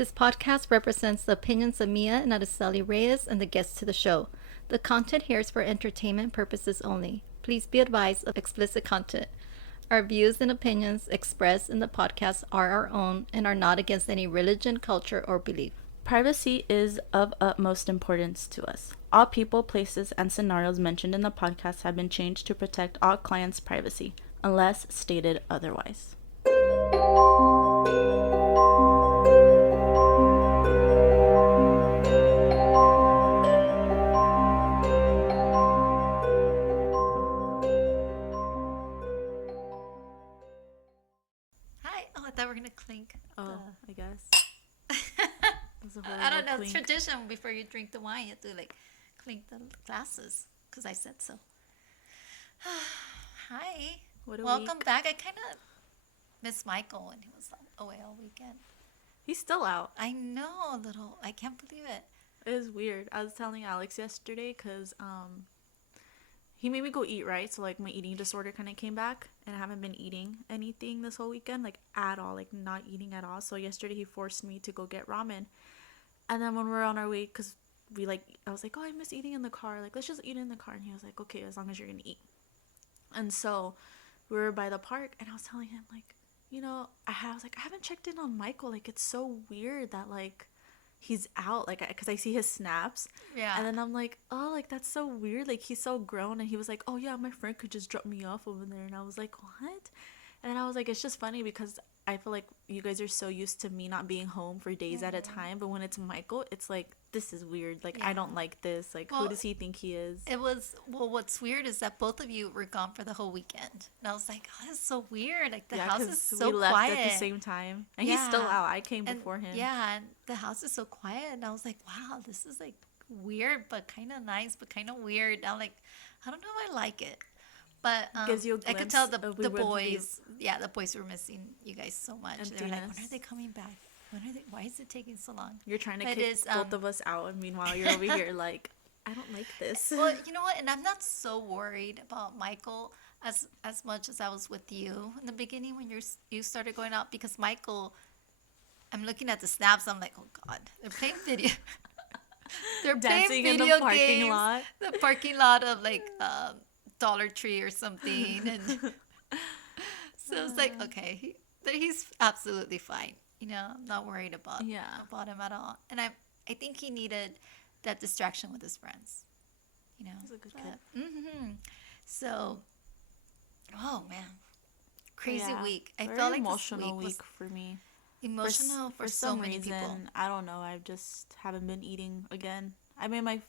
This podcast represents the opinions of Mia and Araceli Reyes and the guests to the show. The content here is for entertainment purposes only. Please be advised of explicit content. Our views and opinions expressed in the podcast are our own and are not against any religion, culture, or belief. Privacy is of utmost importance to us. All people, places, and scenarios mentioned in the podcast have been changed to protect all clients' privacy, unless stated otherwise. Hi. Oh, I thought we were going to clink. I guess. I don't know. It's tradition before you drink the wine. You have to clink the glasses because I said so. Hi. Welcome back. I kind of missed Michael when he was away all weekend. He's still out. I know, a little. I can't believe it. It is weird. I was telling Alex yesterday because he made me go eat, right? So, my eating disorder kind of came back. And I haven't been eating anything this whole weekend, at all. Not eating at all. So, yesterday he forced me to go get ramen. And then when we were on our way, because I was like, oh, I miss eating in the car. Let's just eat in the car. And he was like, okay, as long as you're going to eat. And so we were by the park, and I was telling him, I was like, I haven't checked in on Michael. It's so weird that, he's out, because I see his snaps. Yeah. And then I'm like, oh, that's so weird. He's so grown. And he was like, oh, yeah, my friend could just drop me off over there. And I was like, what? And then I was like, it's just funny because I feel like you guys are so used to me not being home for days at a time. But when it's Michael, it's this is weird. I don't like this. Who does he think he is? It was, what's weird is that both of you were gone for the whole weekend. And I was like, oh, that's so weird. The house is so quiet. We left at the same time. And he's still out. I came before him. Yeah, and the house is so quiet. And I was like, wow, this is weird, but kind of nice, but kind of weird. I'm like, I don't know if I like it. But gives you a I could tell the boys, the boys were missing you guys so much. They were like, when are they coming back? Why is it taking so long? You're trying to kick both of us out, and meanwhile you're over here I don't like this. Well, you know what? And I'm not so worried about Michael as much as I was with you in the beginning when you started going out, because Michael, I'm looking at the snaps. I'm like, oh God, they're playing video. They're dancing playing video in the parking games. lot. The parking lot of Dollar Tree or something, and so it's okay, he's absolutely fine. I'm not worried about him at all. And I think he needed that distraction with his friends. He's a good kid. Mm-hmm. So, oh man, crazy week. I Very felt like emotional this week for me. Emotional for so many reason, people. I don't know. I just haven't been eating again. I made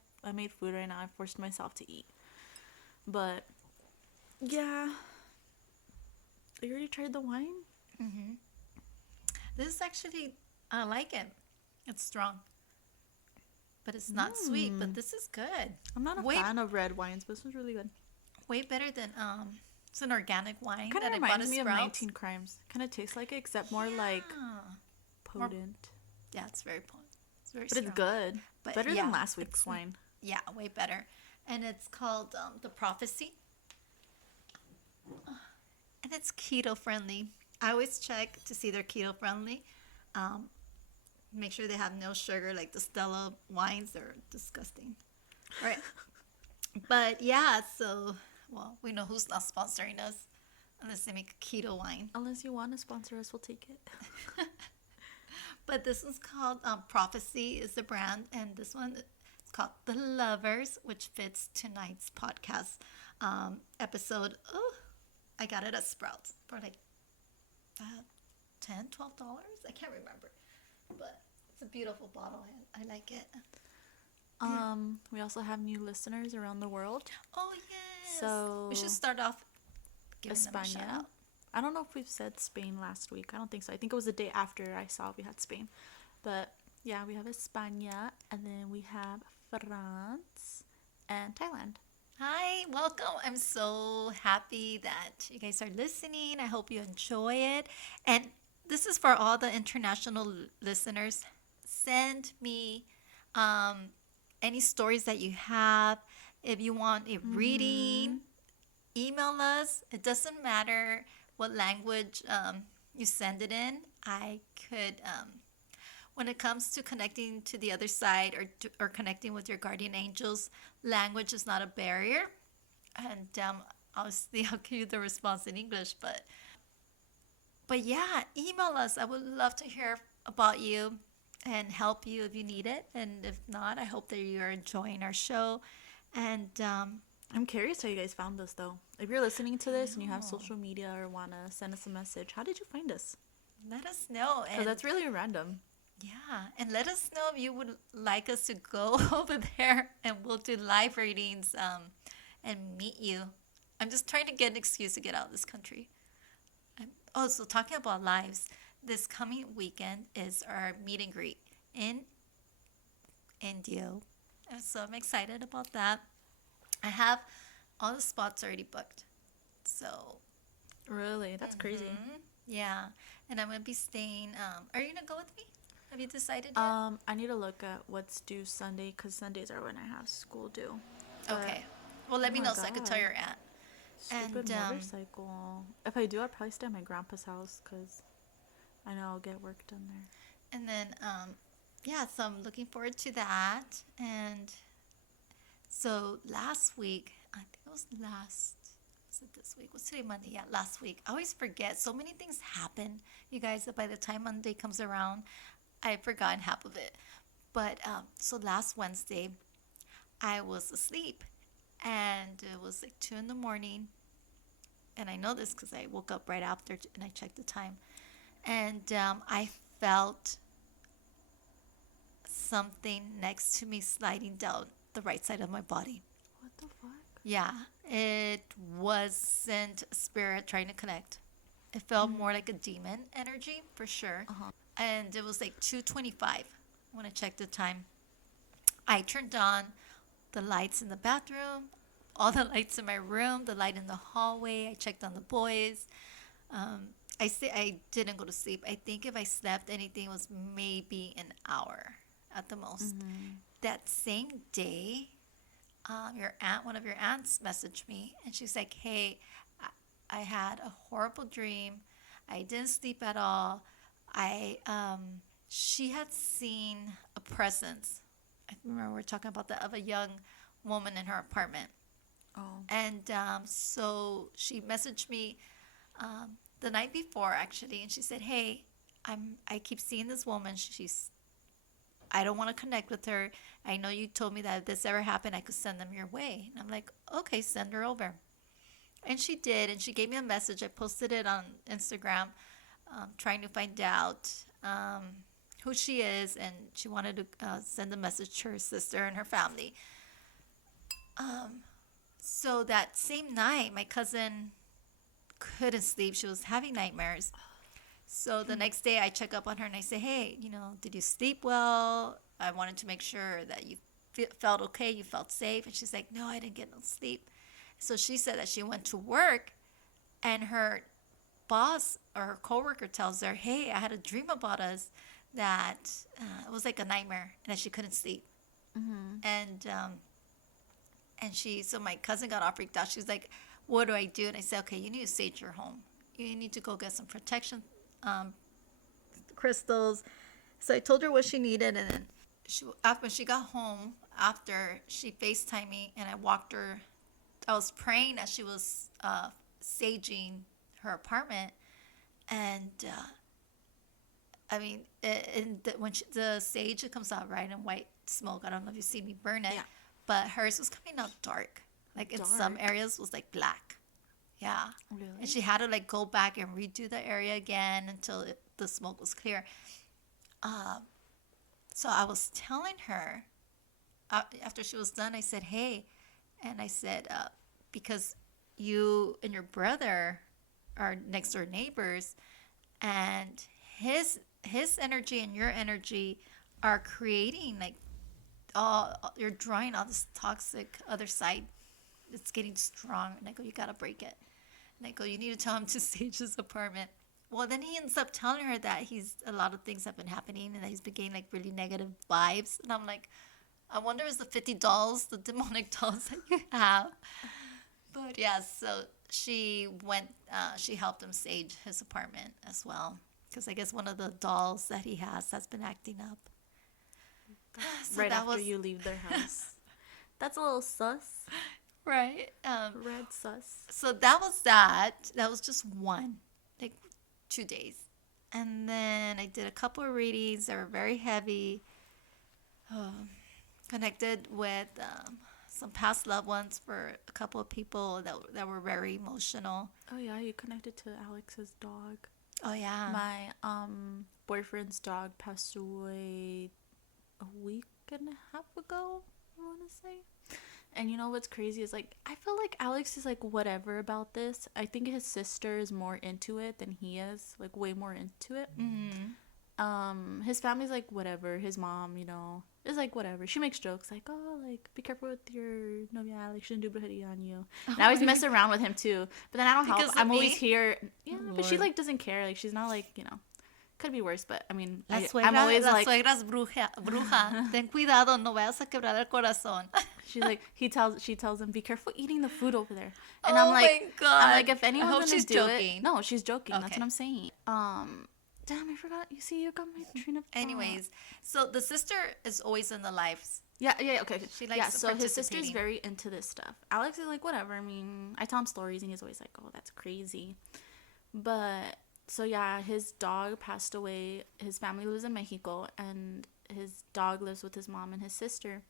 food right now. I forced myself to eat. But, yeah. You already tried the wine? Mm-hmm. This is actually, I like it. It's strong. But it's not sweet, but this is good. I'm not a fan of red wines, but this was really good. Way better than, it's an organic wine that I bought at Sprouts. Kind of reminds me of 19 Crimes. Kind of tastes like it, except more potent. Yeah, it's very potent. It's very strong. It's good. But better than last week's wine. Yeah, way better. And it's called The Prophecy. And it's keto friendly. I always check to see they're keto friendly. Make sure they have no sugar, like the Stella wines. They're disgusting. Right. But yeah, so, we know who's not sponsoring us unless they make a keto wine. Unless you want to sponsor us, we'll take it. But this one's called Prophecy is the brand. And this one is called The Lovers, which fits tonight's podcast episode. Oh, I got it at Sprouts for $10, $12. I can't remember. But it's a beautiful bottle. I like it. We also have new listeners around the world. Oh, yes. So we should start off giving them a shout out. I don't know if we've said Spain last week. I don't think so. I think it was the day after I saw we had Spain. But yeah, we have España, and then we have France and Thailand. Hi, welcome. I'm so happy that you guys are listening. I hope you enjoy it. And this is for all the international listeners. Send me any stories that you have. If you want a reading, email us. It doesn't matter what language you send it in. I could when it comes to connecting to the other side or connecting with your guardian angels, language is not a barrier. And obviously, I'll give you the response in English, but yeah, email us. I would love to hear about you and help you if you need it. And if not, I hope that you're enjoying our show. And I'm curious how you guys found us, though. If you're listening to this and you have no, social media or want to send us a message, how did you find us? let us know. Because And that's really random. yeah, and let us know if you would like us to go over there and we'll do live readings and meet you. I'm just trying to get an excuse to get out of this country. So talking about lives, this coming weekend is our meet and greet in Indio. And so I'm excited about that. I have all the spots already booked. So, Really? That's crazy. yeah. And I'm going to be staying. Are you going to go with me? Have you decided yet? I need to look at what's due Sunday because Sundays are when I have school due. But, Okay. Well, let oh me my know so I can tell God. your aunt. Stupid And motorcycle. If I do, I'll probably stay at my grandpa's house because I know I'll get work done there. and then yeah, so I'm looking forward to that. And so last week, I think it was was it this week? What's today, Monday? Yeah, last week. I always forget. So many things happen, you guys, that by the time Monday comes around, I've forgotten half of it. But so last Wednesday, I was asleep and it was like 2 in the morning. And I know this because I woke up right after and I checked the time. And I felt something next to me sliding down the right side of my body. What the fuck? Yeah, it wasn't spirit trying to connect. It felt more like a demon energy for sure. Uh-huh. And it was like 2:25 when I checked the time. I turned on the lights in the bathroom, all the lights in my room, the light in the hallway. I checked on the boys. I didn't go to sleep. I think if I slept anything, it was maybe an hour at the most. That same day, one of your aunts messaged me and she's like, "Hey, I had a horrible dream. I didn't sleep at all. She had seen a presence. I remember we are talking about that of a young woman in her apartment. Oh. And so she messaged me the night before actually, and she said, "Hey, I keep seeing this woman. I don't want to connect with her. I know you told me that if this ever happened, I could send them your way." And I'm like, "Okay, send her over." And she did, and she gave me a message. I posted it on Instagram, trying to find out who she is, and she wanted to send a message to her sister and her family. So that same night, my cousin couldn't sleep. She was having nightmares. So the next day, I check up on her and I say, "Hey, did you sleep well? I wanted to make sure that you felt okay, you felt safe." And she's like, "No, I didn't get no sleep." So she said that she went to work and her boss or her coworker tells her, "Hey, I had a dream about us that it was like a nightmare and that she couldn't sleep." And so my cousin got all freaked out. She's like, "What do I do?" And I said, "Okay, you need to sage your home. You need to go get some protection um, crystals." So I told her what she needed, and then when she got home, after she FaceTimed me, and I walked her. I was praying as she was saging her apartment, and I mean, when the sage, it comes out right in white smoke. I don't know if you see me burn it, Yeah. but hers was coming out dark. Like in some Dark? areas was like black. Yeah. Really? And she had to like go back and redo the area again until the smoke was clear. So I was telling her after she was done, I said, "Hey," and I said, "Because you and your brother are next door neighbors, and his energy and your energy are creating like you're drawing all this toxic other side. It's getting strong." And I go, "You gotta break it." And I go, "You need to tell him to sage his apartment." Well, then he ends up telling her that a lot of things have been happening and that he's been getting like really negative vibes. And I'm like, I wonder is the 50 dolls, the demonic dolls that you have. But yeah, so she helped him sage his apartment as well. because I guess one of the dolls that he has been acting up. So Right that after was you leave their house. That's a little sus. right. Red sus. So that was that. That was just one, like 2 days. And then I did a couple of readings that were very heavy, um, connected with some past loved ones for a couple of people that were very emotional. Oh yeah, you connected to Alex's dog. Oh, yeah. My boyfriend's dog passed away a week and a half ago, I want to say. And you know what's crazy is like I feel like Alex is like whatever about this. I think his sister is more into it than he is, like way more into it. His family's like whatever. His mom, you know, is like whatever. She makes jokes like, oh, like be careful with your novia, like shouldn't do brujeria on you. And I always mess around with him too. But then I don't help. Because of I'm me? always here. Yeah, Oh, but she Lord. like doesn't care. Like she's not like, you know, could be worse. But I mean, La I'm always la like, suegra es bruja. Ten cuidado, no vayas a quebrar el corazón. she's like, she tells him, be careful eating the food over there. And Oh I'm like, my God. I'm like, if I anyone's hope gonna she's do joking. it, no, she's joking. That's Okay. what I'm saying. Damn, I forgot. You see, you got my train of thought. Anyways, so the sister is always in the lives. Yeah, okay. She likes yeah, so his sister's participating. very into this stuff. Alex is like, whatever. I mean, I tell him stories and he's always like, oh, that's crazy. But, so yeah, his dog passed away. His family lives in Mexico and his dog lives with his mom and his sister.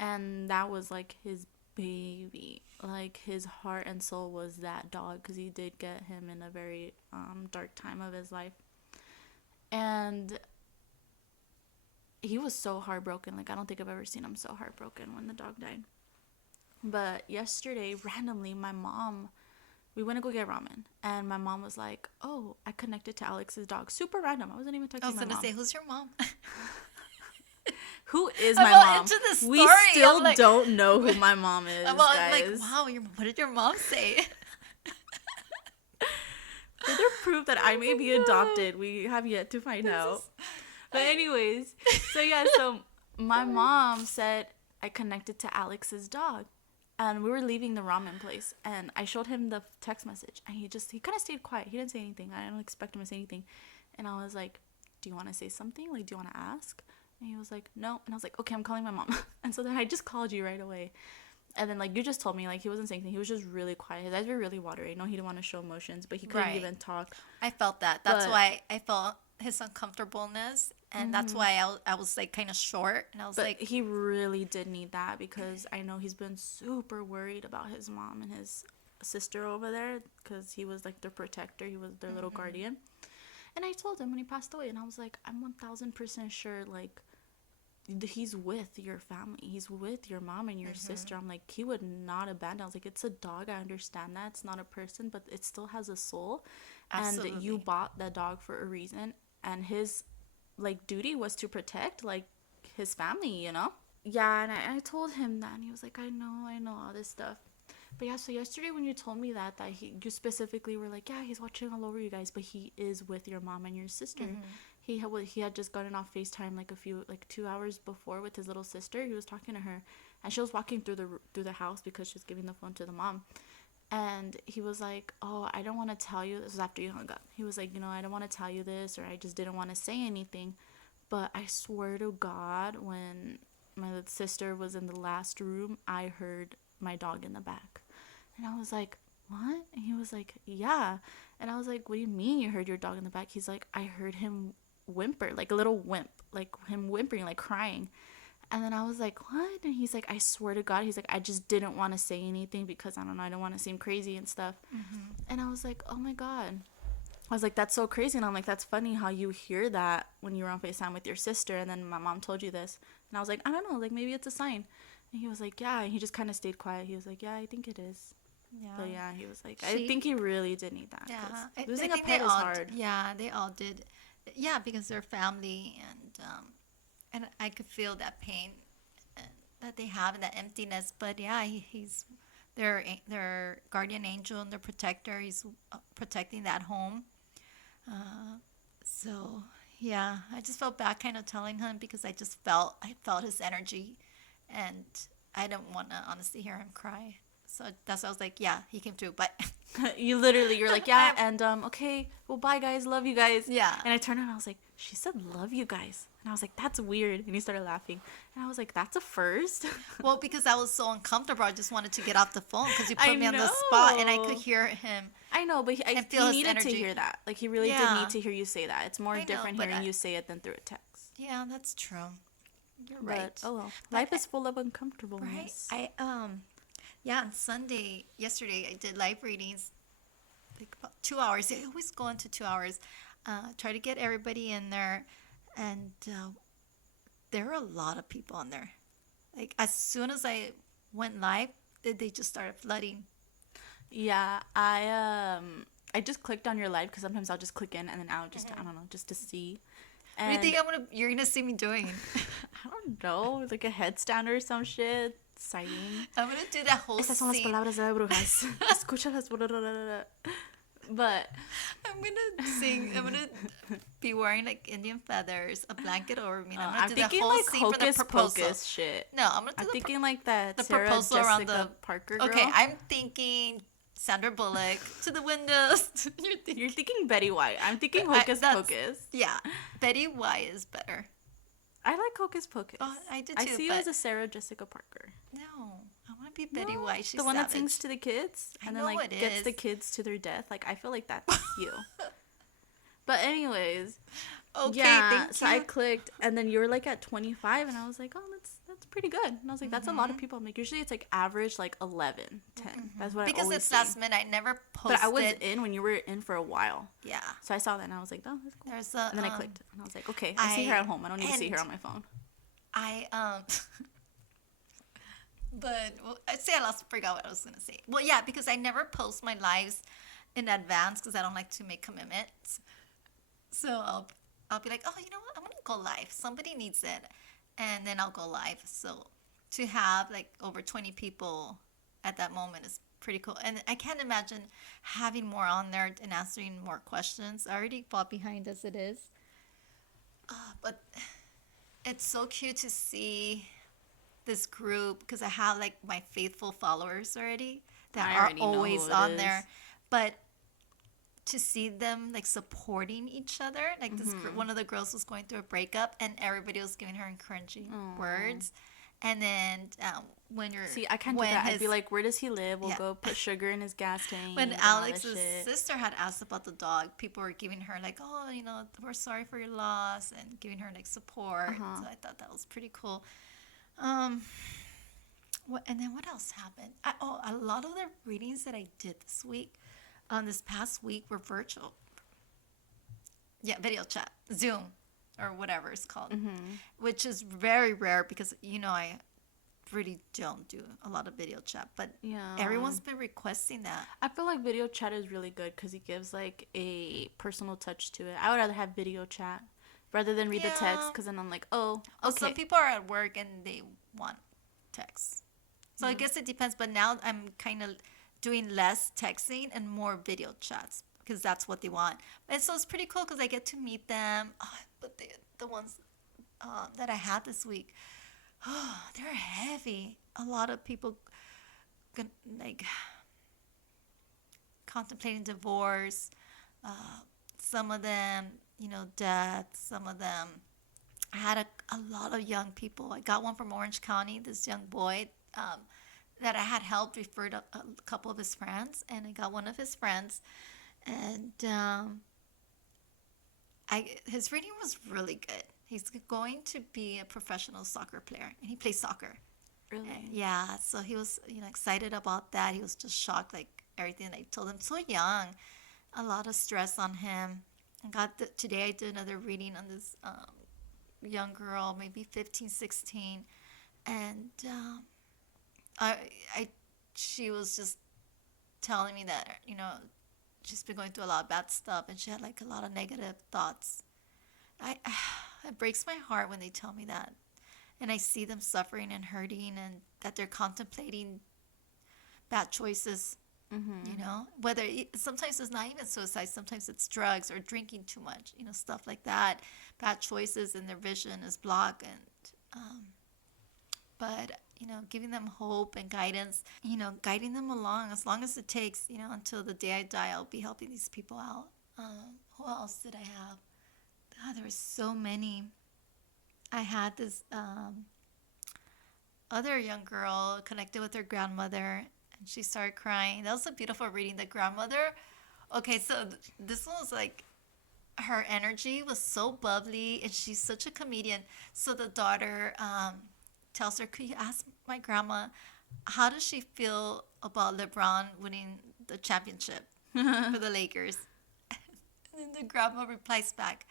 And that was like his baby. Like his heart and soul was that dog because he did get him in a very dark time of his life. And he was so heartbroken. Like, I don't think I've ever seen him so heartbroken when the dog died. But yesterday, randomly, we went to go get ramen. And my mom was like, oh, I connected to Alex's dog. Super random. I wasn't even I texting was my going to mom. say, who's your mom? Who is I'm my all mom? into this We story. still I'm like- don't know who my mom is, I'm all guys. like, wow, what did your mom say? Further proof that I may be adopted. We have yet to find out. But anyways, so my mom said I connected to Alex's dog. And we were leaving the ramen place. And I showed him the text message. And he kind of stayed quiet. He didn't say anything. I didn't expect him to say anything. And I was like, do you want to say something? Like, do you want to ask? And he was like, no. And I was like, okay, I'm calling my mom. And so then I just called you right away. And then, like, you just told me, like, he wasn't saying anything. He was just really quiet. His eyes were really watery. No, he didn't want to show emotions, but he couldn't Right. even talk. I felt that. That's But- why I felt his uncomfortableness. And that's why I was like kind of short. And I was But like, he really did need that because I know he's been super worried about his mom and his sister over there because he was, like, their protector. He was their little guardian. And I told him when he passed away, and I was like, I'm 1,000% sure, like, he's with your family. He's with your mom and your sister. I'm like, he would not abandon. I was like, it's a dog. I understand that. It's not a person, but it still has a soul. And Absolutely. you bought that dog for a reason. And his, like, duty was to protect, like, his family, you know? Yeah, and I told him that, and he was like, I know all this stuff. But yeah, so yesterday when you told me that you specifically were like, yeah, he's watching all over you guys, but he is with your mom and your sister. He had just gotten off FaceTime like 2 hours before with his little sister. He was talking to her, and she was walking through the house because she was giving the phone to the mom. And he was like, oh, I don't want to tell you. This was after you hung up. He was like, you know, I don't want to tell you this, or I just didn't want to say anything. But I swear to God, when my sister was in the last room, I heard my dog in the back. And I was like, what? And he was like, yeah. And I was like, what do you mean you heard your dog in the back? He's like, I heard him whimper, like a little wimp, like him whimpering, like crying. And then I was like, what? And he's like, I swear to God. He's like, I just didn't want to say anything because, I don't know, I don't want to seem crazy and stuff. And I was like, oh my God. I was like, that's so crazy. And I'm like, that's funny how you hear that when you were on FaceTime with your sister. And then my mom told you this. And I was like, I don't know, like maybe it's a sign. And he was like, yeah. And he just kind of stayed quiet. He was like, yeah, I think it is. yeah. But yeah, he was like, I think he really did need that. Yeah. 'Cause losing a think pet they is all hard. Yeah, they all did. Yeah, because they're family, and I could feel that pain that they have and that emptiness. But yeah, he's their guardian angel and their protector. He's protecting that home. So yeah, I just felt bad kind of telling him because I felt his energy, and I didn't want to honestly hear him cry. So that's why I was like, yeah, he came through. But You're like, yeah, and okay, well, bye guys, love you guys. yeah. And I turned around and I was like, she said love you guys. And I was like, that's weird. And he started laughing. And I was like, that's a first. Well, because I was so uncomfortable, I just wanted to get off the phone because you put I me on the spot, and I know. could hear him. I know, but And he feel his needed to energy. hear that. Like, he really did Yeah. need to hear you say that. It's more I know, different but hearing I- you say it than through a text. Yeah, that's true. You're But, right. oh well. But Life I- is full of uncomfortableness. Right. Yeah, on yesterday, I did live readings, like about 2 hours. I always go into 2 hours. Try to get everybody in there, and there are a lot of people on there. Like as soon as I went live, they just started flooding. Yeah, I just clicked on your live because sometimes I'll just click in and then out just I don't know, just to see. What do you think you're gonna see me doing? I don't know, like a headstand or some shit. Sighting. I'm gonna do that whole Estas son las scene. palabras de la brujas. Escúchalas. But I'm gonna sing. I'm gonna be wearing like Indian feathers, a blanket over me. And I'm I'm gonna do the thinking whole like scene for the hocus proposal. pocus shit. No, I'm gonna do I'm the thinking like that the Sarah proposal Jessica around the Parker girl. Okay, I'm thinking Sandra Bullock to the windows. You're thinking Betty White. I'm thinking I- Hocus that's- Pocus. Yeah, Betty White is better. I like Hocus Pocus. Oh, I do I too, see you but- as a Sarah Jessica Parker. No, I want to be Betty No, White. She's the one savage. that sings to the kids I and then know like it gets is. the kids to their death. Like I feel like that's you. But anyways, Okay, yeah. thank So you. I clicked, and then you were like at 25, and I was like, oh, that's pretty good. And I was like, that's a lot of people. I'm like, usually it's like average like 11, 10. That's what I because always it's see. last minute. I never posted. But I was in when you were in for a while. Yeah, So I saw that and I was like, oh, that's cool. there's a. And then I clicked and I was like, okay, I see her at home. I don't need to see her on my phone. I but well, I say I forgot what I was gonna say. Well, yeah, because I never post my lives in advance because I don't like to make commitments. So I'll be like, oh, you know what? I'm gonna go live. Somebody needs it, and then I'll go live. So to have like over 20 people at that moment is pretty cool. And I can't imagine having more on there and answering more questions. I already fall behind as it is. But it's so cute to see this group because I have like my faithful followers already that I are already know who always it on is. there. But to see them like supporting each other, like this Mm-hmm. one of the girls was going through a breakup and everybody was giving her encouraging Aw. words. And then when you're See, I can't do when that. I'd his- be like, where does he live? We'll Yeah. go put sugar in his gas tank. when and all that Alex's shit. sister had asked about the dog, people were giving her like, "Oh, you know, we're sorry for your loss," and giving her like support. Uh-huh. So I thought that was pretty cool. And then what else happened? A lot of the readings that I did this past week, were virtual. Yeah, video chat, Zoom, or whatever it's called, which is very rare because I really don't do a lot of video chat, but Yeah. everyone's been requesting that. I feel like video chat is really good because it gives like a personal touch to it. I would rather have video chat rather than read the text Yeah. because then I'm like, oh, Oh, okay. some people are at work and they want text. So I guess it depends, but now I'm kind of doing less texting and more video chats because that's what they want. And so it's pretty cool because I get to meet them. But the ones that I had this week, they're heavy. A lot of people like contemplating divorce. Some of them, death. Some of them. I had a lot of young people. I got one from Orange County, this young boy that I had helped referred a couple of his friends, and I got one of his friends, and his reading was really good. He's going to be a professional soccer player, and he plays soccer. Really? And yeah, so he was excited about that. He was just shocked, like everything I told him. So young, a lot of stress on him. Today I did another reading on this young girl, maybe 15, 16, and she was just telling me that she's been going through a lot of bad stuff and she had like a lot of negative thoughts. It breaks my heart when they tell me that, and I see them suffering and hurting and that they're contemplating bad choices. Whether sometimes it's not even suicide, sometimes it's drugs or drinking too much, stuff like that, bad choices, and their vision is blocked. And but giving them hope and guidance, guiding them along as long as it takes, until the day I die. I'll be helping these people out. Who else did I have? There were so many. I had this other young girl connected with her grandmother, and she started crying. That was a beautiful reading. The grandmother. Okay, so this one was like, her energy was so bubbly, and she's such a comedian. So the daughter tells her, "Could you ask my grandma, how does she feel about LeBron winning the championship for the Lakers?" And then the grandma replies back,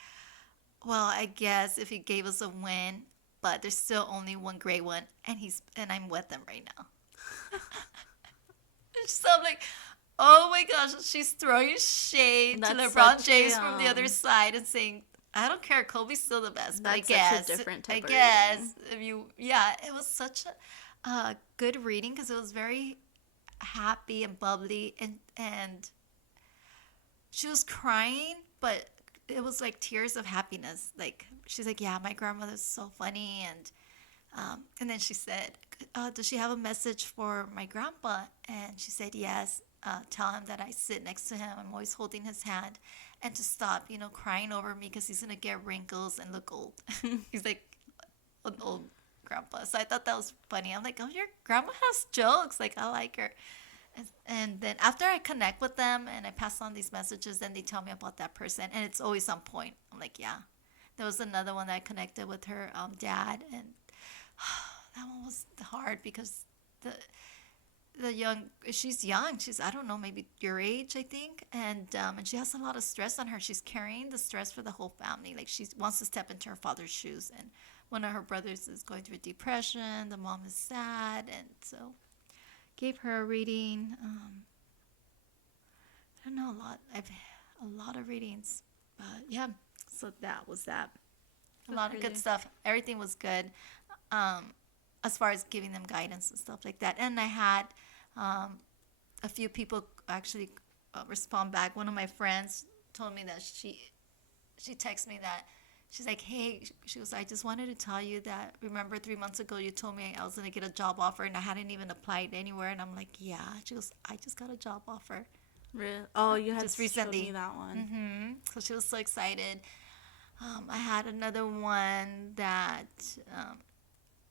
"Well, I guess if he gave us a win, but there's still only one great one, and I'm with him right now." So I'm like, oh my gosh, she's throwing shade to That's LeBron such James a, from the other side and saying, "I don't care, Kobe's still the best." But I That's such a guess, different type of if you, yeah, it was such a good reading because it was very happy and bubbly, and she was crying, but it was like tears of happiness. Like, she's like, "Yeah, my grandmother's so funny," and then she said, "Does she have a message for my grandpa?" And she said, "Yes. Tell him that I sit next to him. I'm always holding his hand, and to stop, crying over me because he's gonna get wrinkles and look old." He's like an old grandpa. So I thought that was funny. I'm like, "Oh, your grandma has jokes. Like, I like her." And then after I connect with them and I pass on these messages, then they tell me about that person, and it's always on point. I'm like, yeah. There was another one that I connected with her dad, and that one was hard because she's young. She's, I don't know, maybe your age, I think, and she has a lot of stress on her. She's carrying the stress for the whole family. Like, she wants to step into her father's shoes, and one of her brothers is going through depression. The mom is sad, and so gave her a reading. I don't know, I've a lot of readings, but yeah. So that was that. A lot of good stuff. Everything was good, as far as giving them guidance and stuff like that. And I had a few people actually respond back. One of my friends told me that she texted me that she's like, "Hey," she goes, "I just wanted to tell you that, remember 3 months ago you told me I was going to get a job offer and I hadn't even applied anywhere?" And I'm like, "Yeah." She goes, "I just got a job offer." Really? Oh, you had Just recently recently. me that one. So she was so excited. I had another one that,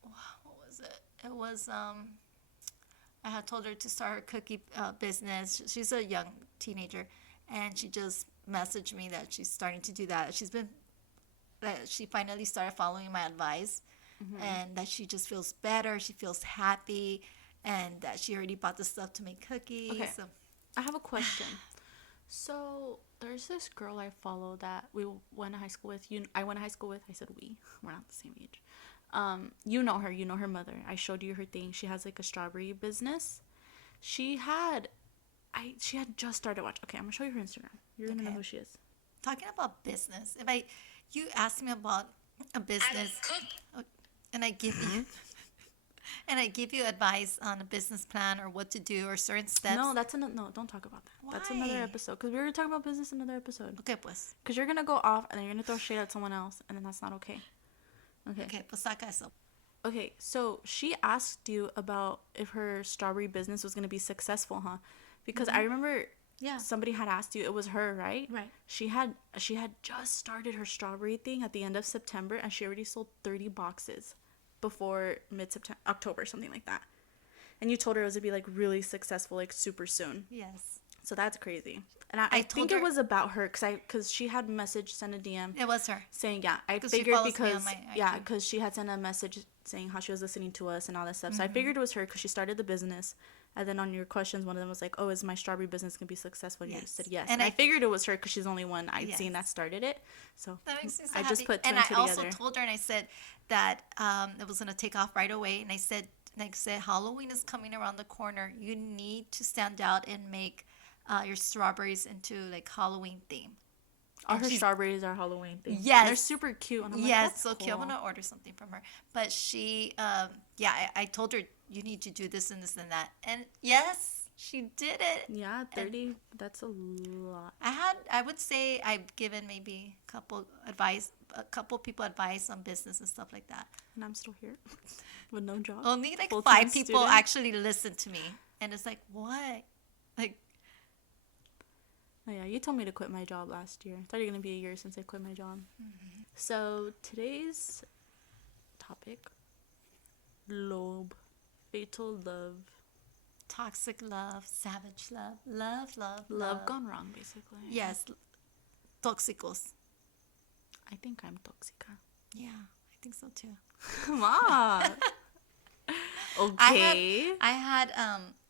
what was it? It was, I had told her to start her cookie business. She's a young teenager, and she just messaged me that she's starting to do that. That she finally started following my advice, and that she just feels better. She feels happy, and that she already bought the stuff to make cookies. Okay. So. I have a question. So there's this girl I follow that we went to high school with. I went to high school with. I said we. We're not the same age. You know her. You know her mother. I showed you her thing. She has like a strawberry business. She had just started watching. Okay, I'm gonna show you her Instagram. You're gonna know who she is. Talking about business, you ask me about a business, and I give you. And I give you advice on a business plan or what to do or certain steps. No, no, don't talk about that. Why? That's another episode. Because we were talking about business in another episode. Okay, pues. Because you're going to go off and then you're going to throw shade at someone else. And then that's not okay. Okay, pues saca eso. Okay, so she asked you about if her strawberry business was going to be successful, huh? Because I remember somebody had asked you. It was her, right? Right. She had just started her strawberry thing at the end of September. And she already sold 30 boxes before mid-September, October, something like that. And you told her it was going to be like really successful, like super soon. Yes. So that's crazy. And I think it was about her because she had sent a DM. It was her. Saying, yeah, I figured because she had sent a message saying how she was listening to us and all that stuff. So I figured it was her because she started the business. And then on your questions, one of them was like, "Oh, is my strawberry business going to be successful?" And you said yes. And I figured it was her because she's the only one I'd seen that started it. So that makes me so I happy. just put two and and two I together. also told her, and I said that it was going to take off right away. And I said, Halloween is coming around the corner. You need to stand out and make your strawberries into like Halloween theme. All her strawberries are Halloween themed. Yes. They're super cute. And I'm yes, like, so cool. cute. I'm gonna order something from her. But she, I told her you need to do this and this and that, and yes, she did it. Yeah, 30. And that's a lot. I would say I've given maybe a couple advice a couple people advice on business and stuff like that. And I'm still here with no job. Only like Full-time 5 people student. actually listen to me. And it's like, what? Like, Oh, yeah, you told me to quit my job last year. It's already going to be a year since I quit my job. So today's topic, love, fatal love. toxic love, savage love, love, love, Love gone wrong, basically. Yes, toxicos. I think I'm toxica. Yeah, I think so too. Come on. Okay.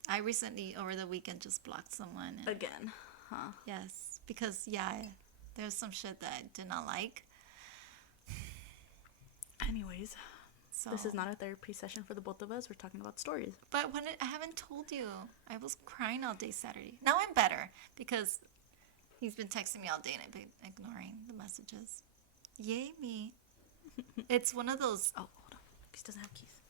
I recently over the weekend just blocked someone. And, Again. Huh. yes, because yeah, there was some shit that I did not like. Anyways, So this is not a therapy session for the both of us. We're talking about stories. But I haven't told you, I was crying all day Saturday. Now I'm better because he's been texting me all day and I've been ignoring the messages. Yay me! It's one of those. Oh, hold on. He doesn't have keys.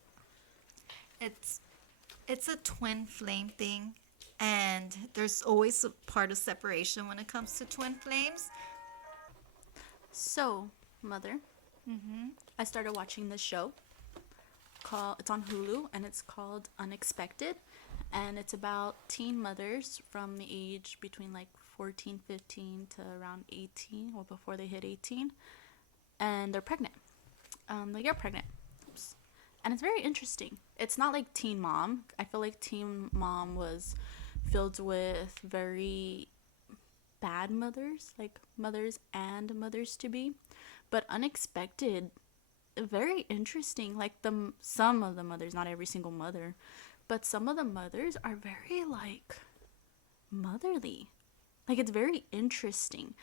It's a twin flame thing, and there's always a part of separation when it comes to twin flames. So, mother, I started watching this show. It's on Hulu, and it's called Unexpected. And it's about teen mothers from the age between like 14, 15 to around 18, or before they hit 18. And they're pregnant. They get pregnant. Oops. And it's very interesting. It's not like Teen Mom. I feel like Teen Mom was filled with very bad mothers, like mothers and mothers to be. But Unexpected, very interesting. Like some of the mothers, not every single mother, but some of the mothers are very like motherly. Like it's very interesting.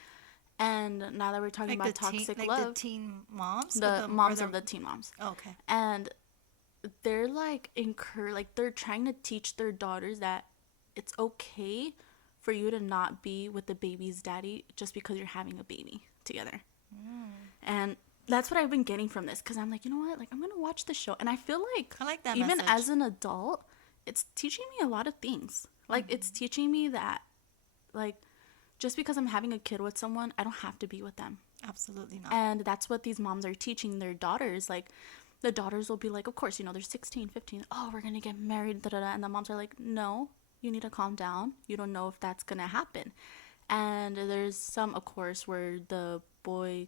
And now that we're talking Like about toxic like love, the teen moms, the moms of the teen moms, Okay. and they're like they're trying to teach their daughters that it's okay for you to not be with the baby's daddy just because you're having a baby together. And that's what I've been getting from this, because I'm like, you know what, like I'm gonna watch the show, and I feel like I like that even message. as an adult, it's teaching me a lot of things. Like it's teaching me that like just because I'm having a kid with someone, I don't have to be with them. Absolutely not. And that's what these moms are teaching their daughters. Like, the daughters will be like, of course, they're 16, 15. Oh, we're going to get married, da da da. And the moms are like, no, you need to calm down. You don't know if that's going to happen. And there's some, of course, where the boys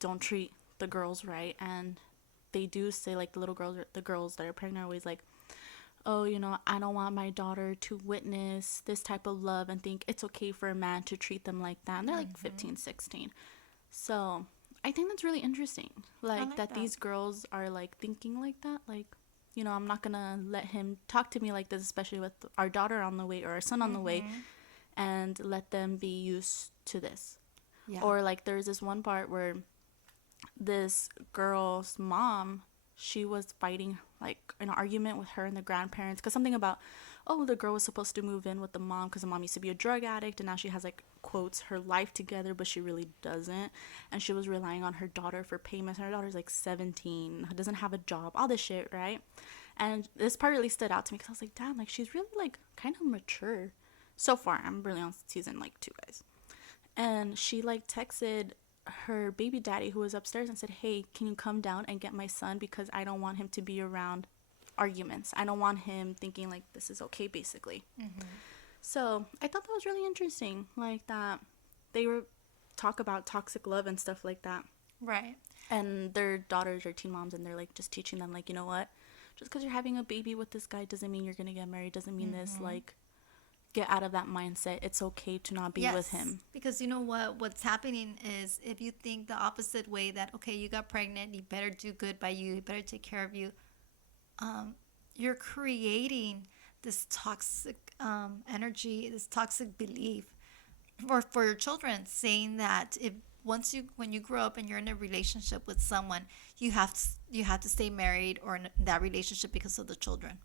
don't treat the girls right. And they do say, like, the girls that are pregnant are always like, oh, I don't want my daughter to witness this type of love and think it's okay for a man to treat them like that. And they're like 15, 16. So I think that's really interesting. Like that these girls are like thinking like that. Like, I'm not going to let him talk to me like this, especially with our daughter on the way or our son on the way, and let them be used to this. Yeah. Or like there's this one part where this girl's mom, she was fighting like an argument with her and the grandparents because something about, oh, the girl was supposed to move in with the mom because the mom used to be a drug addict and now she has like quotes her life together, but she really doesn't, and she was relying on her daughter for payments, and her daughter's like 17, doesn't have a job, all this shit, right? And this part really stood out to me because I was like, damn, like she's really like kind of mature so far. I'm really on season like 2, guys. And she like texted her baby daddy who was upstairs and said, hey, can you come down and get my son, because I don't want him to be around arguments. I don't want him thinking like this is okay, basically. So I thought that was really interesting, like that they were talk about toxic love and stuff like that, Right. and their daughters are teen moms, and they're like just teaching them like, you know what, just because you're having a baby with this guy doesn't mean you're gonna get married, doesn't mean this, like get out of that mindset. It's okay to not be with him. Because you know what's happening is, if you think the opposite way, that okay, you got pregnant, you better do good by you better take care of you, you're creating this toxic energy, this toxic belief for your children, saying that when you grow up and you're in a relationship with someone, you have to stay married or in that relationship because of the children,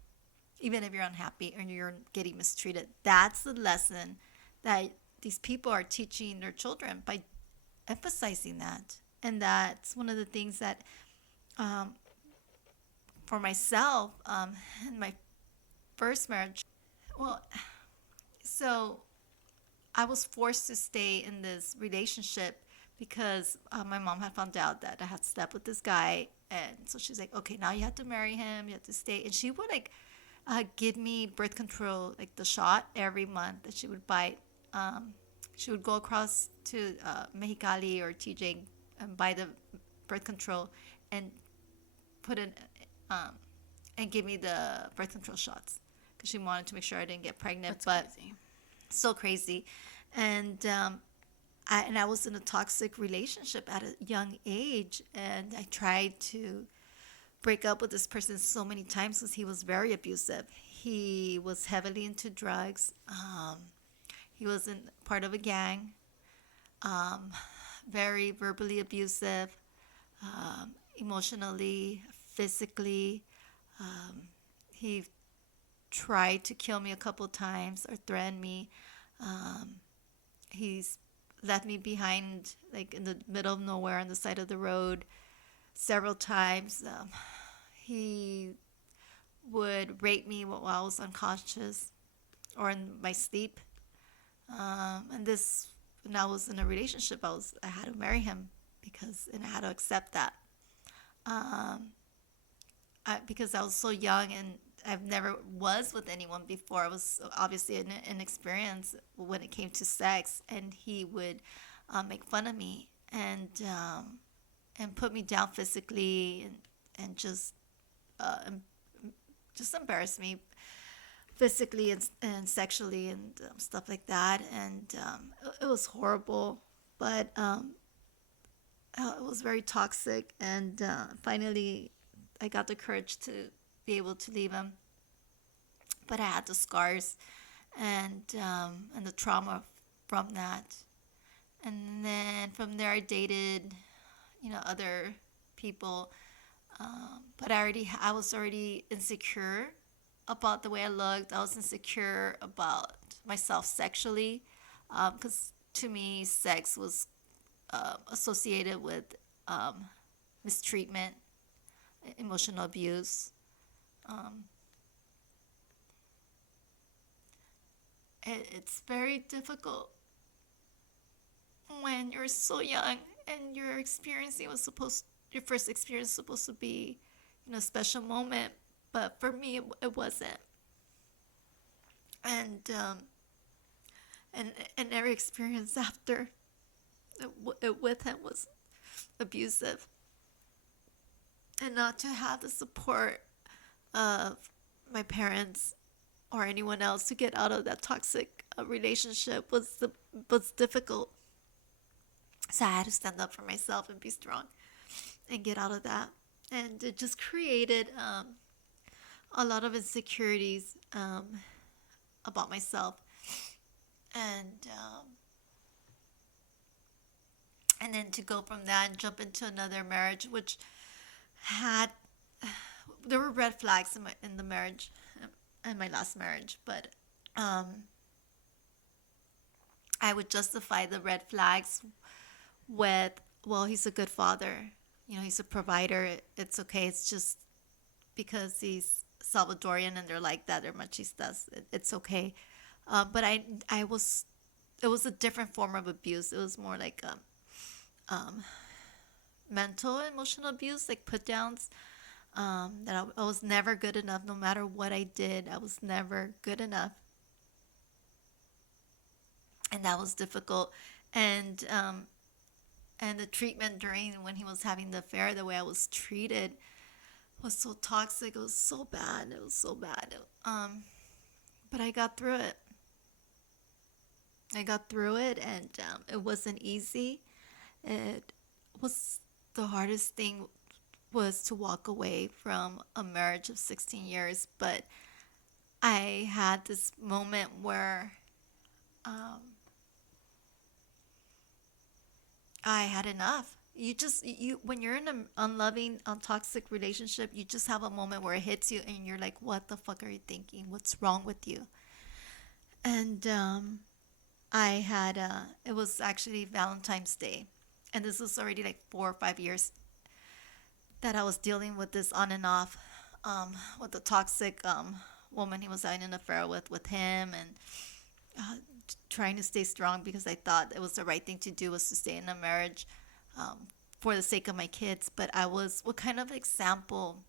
even if you're unhappy or you're getting mistreated. That's the lesson that these people are teaching their children by emphasizing that. And that's one of the things that for myself, in my first marriage, so I was forced to stay in this relationship because my mom had found out that I had slept with this guy, and so she's like, okay, now you have to marry him, you have to stay, and she would like give me birth control, like the shot every month that she would buy. Um, she would go across to Mexicali or TJ and buy the birth control and put it um, and give me the birth control shots because she wanted to make sure I didn't get pregnant. That's But crazy. so crazy, and I was in a toxic relationship at a young age, and I tried to break up with this person so many times because he was very abusive. He was heavily into drugs. He was in part of a gang. Um, very verbally abusive, emotionally, physically. Um, he tried to kill me a couple times or threaten me. Um, he's left me behind, like in the middle of nowhere on the side of the road several times. He would rape me while I was unconscious or in my sleep. And this, when I was in a relationship, I had to marry him because, and I had to accept that. Um, because I was so young and I've never was with anyone before. I was obviously an inexperienced when it came to sex, and he would make fun of me and put me down physically and just embarrass me physically and sexually and stuff like that. And it was horrible, but it was very toxic. And finally, I got the courage to be able to leave him. But I had the scars and the trauma from that. And then from there, I dated, other people. But I was already insecure about the way I looked. I was insecure about myself sexually, because to me, sex was associated with mistreatment, emotional abuse. Um, it's very difficult when you're so young and your first experience was supposed to be, a special moment, but for me, it wasn't. And and every experience after with him was abusive, and not to have the support of my parents or anyone else to get out of that toxic relationship was difficult. So I had to stand up for myself and be strong and get out of that. And it just created a lot of insecurities about myself. And and then to go from that and jump into another marriage, which had there were red flags in the marriage, in my last marriage, but um, I would justify the red flags with, well, he's a good father, he's a provider. It's okay. It's just because he's Salvadorian and they're like that, they're machistas. It's okay. But I was, it was a different form of abuse. It was more like um, mental, emotional abuse, like put downs. That I was never good enough. No matter what I did, I was never good enough, and that was difficult. And and the treatment during when he was having the affair, the way I was treated was so toxic. It was so bad. It was so bad. But I got through it. I got through it, and it wasn't easy. It was the hardest thing was to walk away from a marriage of 16 years. But I had this moment where um, I had enough. You when you're in an unloving, toxic relationship, you just have a moment where it hits you, and you're like, "What the fuck are you thinking? What's wrong with you?" And I had it was actually Valentine's Day, and this was already like 4 or 5 years that I was dealing with this on and off, with the toxic woman he was having an affair with him, and trying to stay strong because I thought it was the right thing to do was to stay in a marriage for the sake of my kids. But what kind of example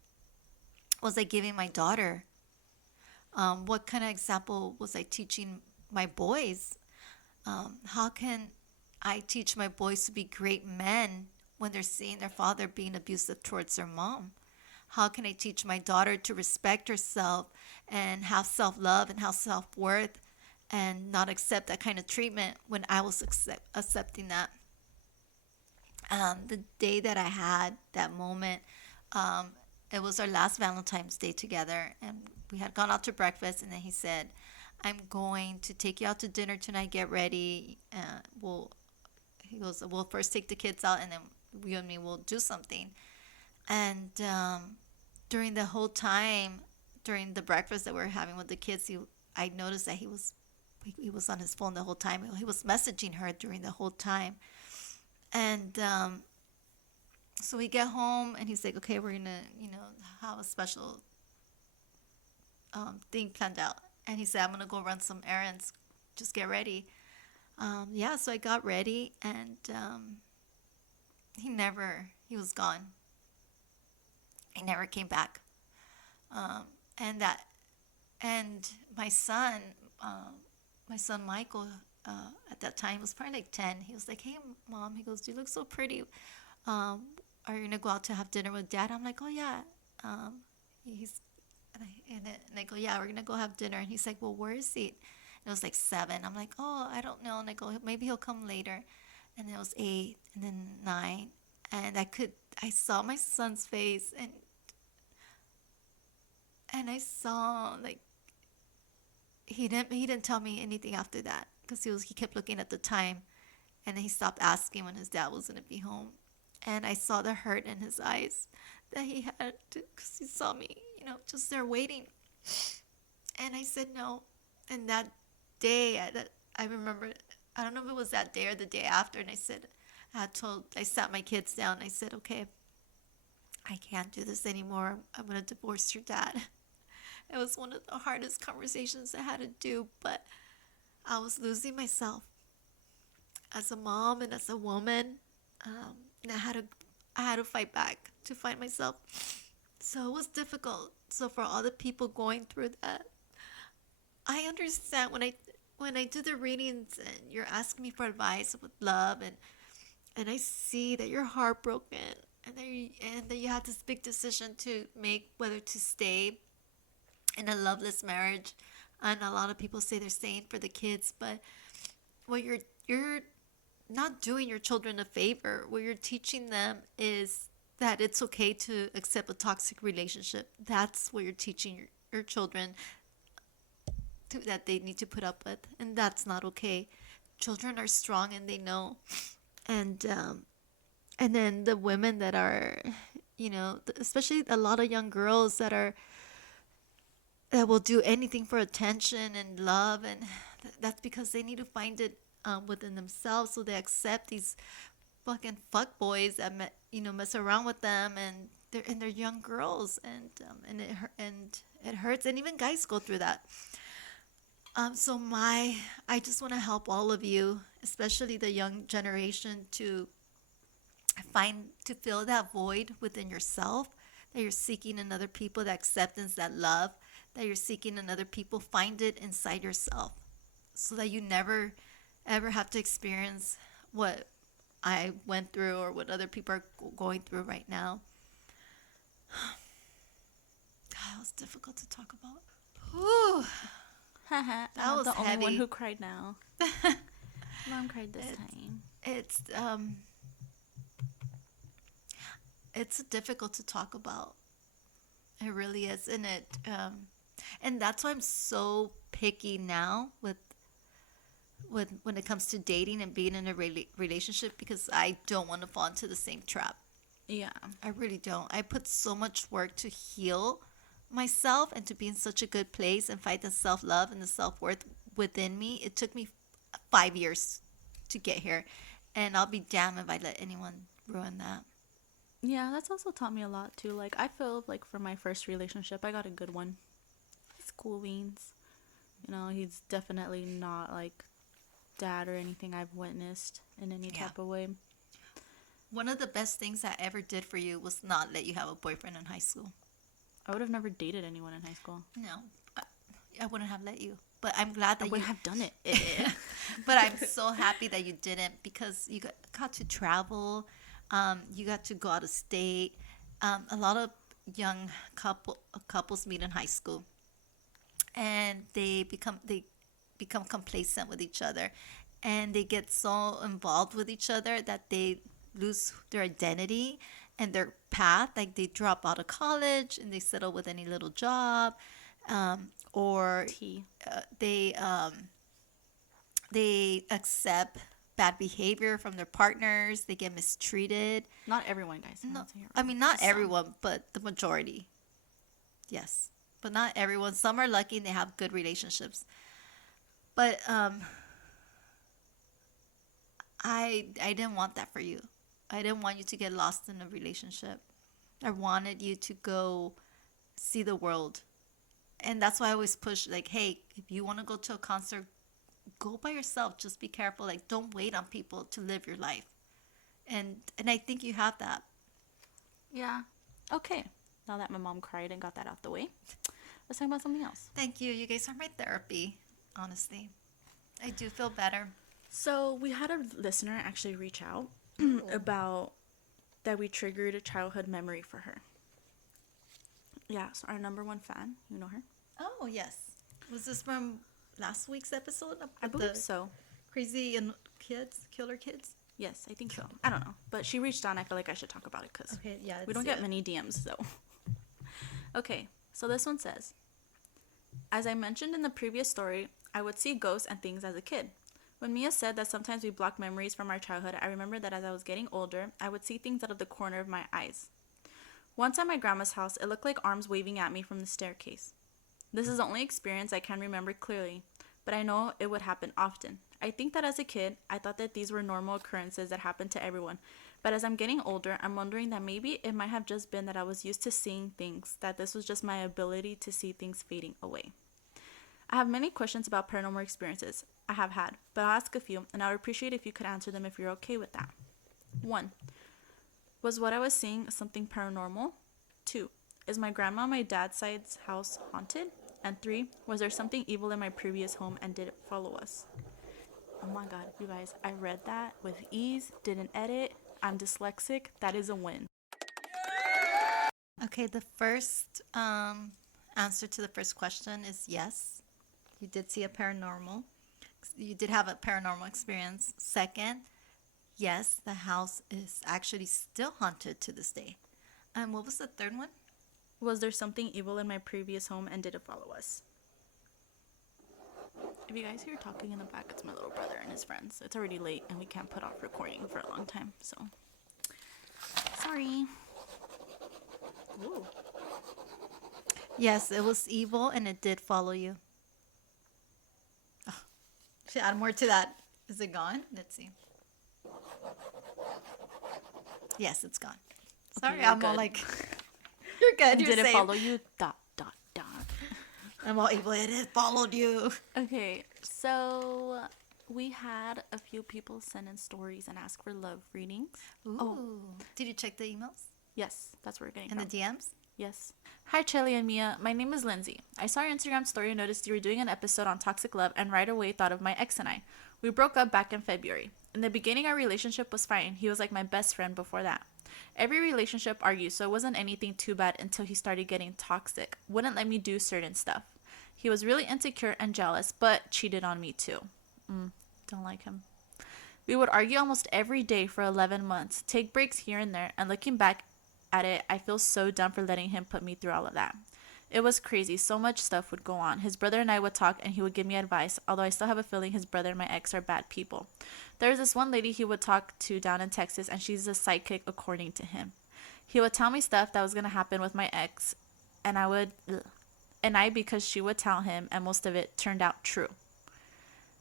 was I giving my daughter? What kind of example was I teaching my boys? How can I teach my boys to be great men when they're seeing their father being abusive towards their mom? How can I teach my daughter to respect herself and have self love and have self worth and not accept that kind of treatment when I was accepting that? The day that I had that moment, um, it was our last Valentine's Day together, and we had gone out to breakfast, and then he said, "I'm going to take you out to dinner tonight. Get ready. He goes, we'll first take the kids out, and then you and me will do something." And during the whole time, during the breakfast that we were having with the kids, I noticed that he was on his phone the whole time. He was messaging her during the whole time. And so we get home, and he's like, "Okay, we're gonna, have a special thing planned out." And he said, "I'm gonna go run some errands. Just get ready." Yeah, so I got ready, and he was gone. He never came back. Um, and that, and my son Michael, at that time was probably like 10. He was like, "Hey, mom," he goes, "You look so pretty. Um, are you gonna go out to have dinner with dad?" I'm like, "Oh yeah." Um, he's and I go, "Yeah, we're gonna go have dinner." And he's like, "Well, where is he?" And it was like 7. I'm like, "Oh, I don't know." And I go, "Maybe he'll come later." And it was 8, and then 9, and I saw my son's face, and I saw like he didn't tell me anything after that because he kept looking at the time, and then he stopped asking when his dad was gonna be home, and I saw the hurt in his eyes that he had because he saw me, just there waiting, and I said no, and that day I remember, I don't know if it was that day or the day after, and I sat my kids down, and I said, "Okay, I can't do this anymore. I'm gonna divorce your dad." It was one of the hardest conversations I had to do, but I was losing myself as a mom and as a woman, and I had to fight back to find myself. So it was difficult. So for all the people going through that, I understand when I do the readings and you're asking me for advice with love, and I see that you're heartbroken, and that you have this big decision to make whether to stay in a loveless marriage, and a lot of people say they're staying for the kids, but what you're not doing your children a favor. What you're teaching them is that it's okay to accept a toxic relationship. That's what you're teaching your children that they need to put up with, and that's not okay. Children are strong, and they know. And then the women that are, especially a lot of young girls that will do anything for attention and love, and that's because they need to find it within themselves, so they accept these fucking fuck boys that mess around with them, and they're young girls, and it hurts, and even guys go through that. I just want to help all of you, especially the young generation, to fill that void within yourself, that you're seeking in other people, that acceptance, that love that you're seeking in other people. Find it inside yourself, so that you never ever have to experience what I went through or what other people are going through right now. God, it was difficult to talk about. Whew, I'm that not was the only one heavy. who cried now. Mom cried this time. It's it's difficult to talk about. It really is, and that's why I'm so picky now with when it comes to dating and being in a relationship, because I don't want to fall into the same trap. Yeah. I really don't. I put so much work to heal myself and to be in such a good place and find the self love and the self worth within me. It took me 5 years to get here, and I'll be damned if I let anyone ruin that. Yeah, that's also taught me a lot too. Like, I feel like for my first relationship, I got a good one. He's cool beans. He's definitely not like dad or anything I've witnessed in any Yeah. type of way. One of the best things I ever did for you was not let you have a boyfriend in high school. I would have never dated anyone in high school. No, I, I wouldn't have let you. But I'm glad I that would you. have done it. But I'm so happy that you didn't because you got to travel. You got to go out of state. A lot of young couples meet in high school, and they become complacent with each other, and they get so involved with each other that they lose their identity and their path. Like they drop out of college and they settle with any little job, or T. they accept bad behavior from their partners. They get mistreated. Not everyone, guys. No, Not I mean not Some. everyone, but the majority. Yes, but not everyone. Some are lucky and they have good relationships. But I didn't want that for you. I didn't want you to get lost in a relationship. I wanted you to go see the world. And that's why I always push like, hey, if you want to go to a concert, go by yourself. Just be careful. Like don't wait on people to live your life. And I think you have that. Yeah. Okay. Now that my mom cried and got that out the way, let's talk about something else. Thank you. You guys are my therapy, honestly. I do feel better. So we had a listener actually reach out about that we triggered a childhood memory for her. Yeah, so our number one fan, you know her? Oh, yes. Was this from last week's episode? I With believe the so. Crazy and kids, killer kids? Yes, I think so. I don't know. But she reached out and I feel like I should talk about it because Okay, yeah. we don't get many DMs, so. Okay, so this one says, as I mentioned in the previous story, I would see ghosts and things as a kid. When Mia said that sometimes we block memories from our childhood, I remember that as I was getting older, I would see things out of the corner of my eyes. Once at my grandma's house, it looked like arms waving at me from the staircase. This is the only experience I can remember clearly, but I know it would happen often. I think that as a kid, I thought that these were normal occurrences that happened to everyone, but as I'm getting older, I'm wondering that maybe it might have just been that I was used to seeing things, that this was just my ability to see things fading away. I have many questions about paranormal experiences I have had, but I'll ask a few, and I would appreciate if you could answer them if you're okay with that. 1. Was what I was seeing something paranormal? 2. Is my grandma on my dad's side's house haunted? And 3. Was there something evil in my previous home and did it follow us? Oh my god, you guys, I read that with ease, didn't edit. I'm dyslexic. That is a win. Okay, the first answer to the first question is yes. You did see a paranormal. You did have a paranormal experience. Second, yes, the house is actually still haunted to this day. And what was the third one? Was there something evil in my previous home and did it follow us? If you guys hear talking in the back, it's my little brother and his friends. It's already late and we can't put off recording for a long time, so sorry. Ooh. Yes, it was evil and it did follow you. Oh, should add more to that. Is it gone? Let's see. Yes, it's gone. Sorry, you're I'm all good. like, you're good. You're Did it safe. follow you? ... I'm all evil. It followed you. Okay, so we had a few people send in stories and ask for love readings. Ooh. Oh. Did you check the emails Yes, that's where we're getting and from. the DMs? Yes. Hi, Chelly and Mia. My name is Lindsay. I saw your Instagram story and noticed you were doing an episode on toxic love and right away thought of my ex and I. We broke up back in February. In the beginning, our relationship was fine. He was like my best friend before that. Every relationship argued, so it wasn't anything too bad until he started getting toxic. Wouldn't let me do certain stuff. He was really insecure and jealous, but cheated on me too. Don't like him. We would argue almost every day for 11 months, take breaks here and there, and looking back at it, I feel so dumb for letting him put me through all of that. It was crazy. So much stuff would go on. His brother and I would talk and he would give me advice, although I still have a feeling his brother and my ex are bad people. There's this one lady he would talk to down in Texas and she's a psychic according to him. He would tell me stuff that was going to happen with my ex and because she would tell him and most of it turned out true.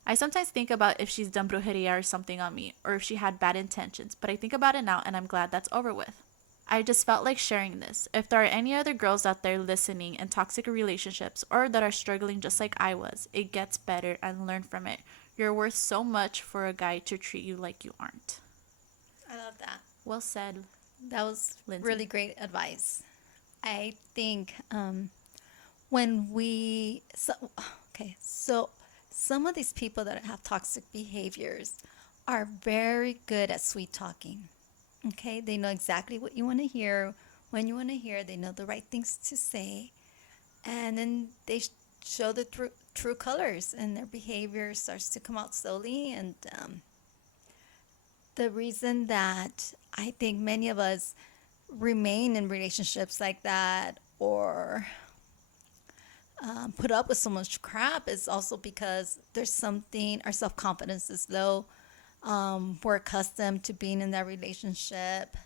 I sometimes think about if she's done brujeria or something on me or if she had bad intentions, but I think about it now and I'm glad that's over with. I just felt like sharing this. If there are any other girls out there listening in toxic relationships or that are struggling just like I was, it gets better and learn from it. You're worth so much for a guy to treat you like you aren't. I love that. Well said, That was Lindsay. really great advice. I think when we so okay, so some of these people that have toxic behaviors are very good at sweet talking. Okay, they know exactly what you want to hear, when you want to hear. They know the right things to say, and then they show the true colors, and their behavior starts to come out slowly. And the reason that I think many of us remain in relationships like that, or put up with so much crap, is also because there's something, our self confidence is low. We're accustomed to being in that relationship.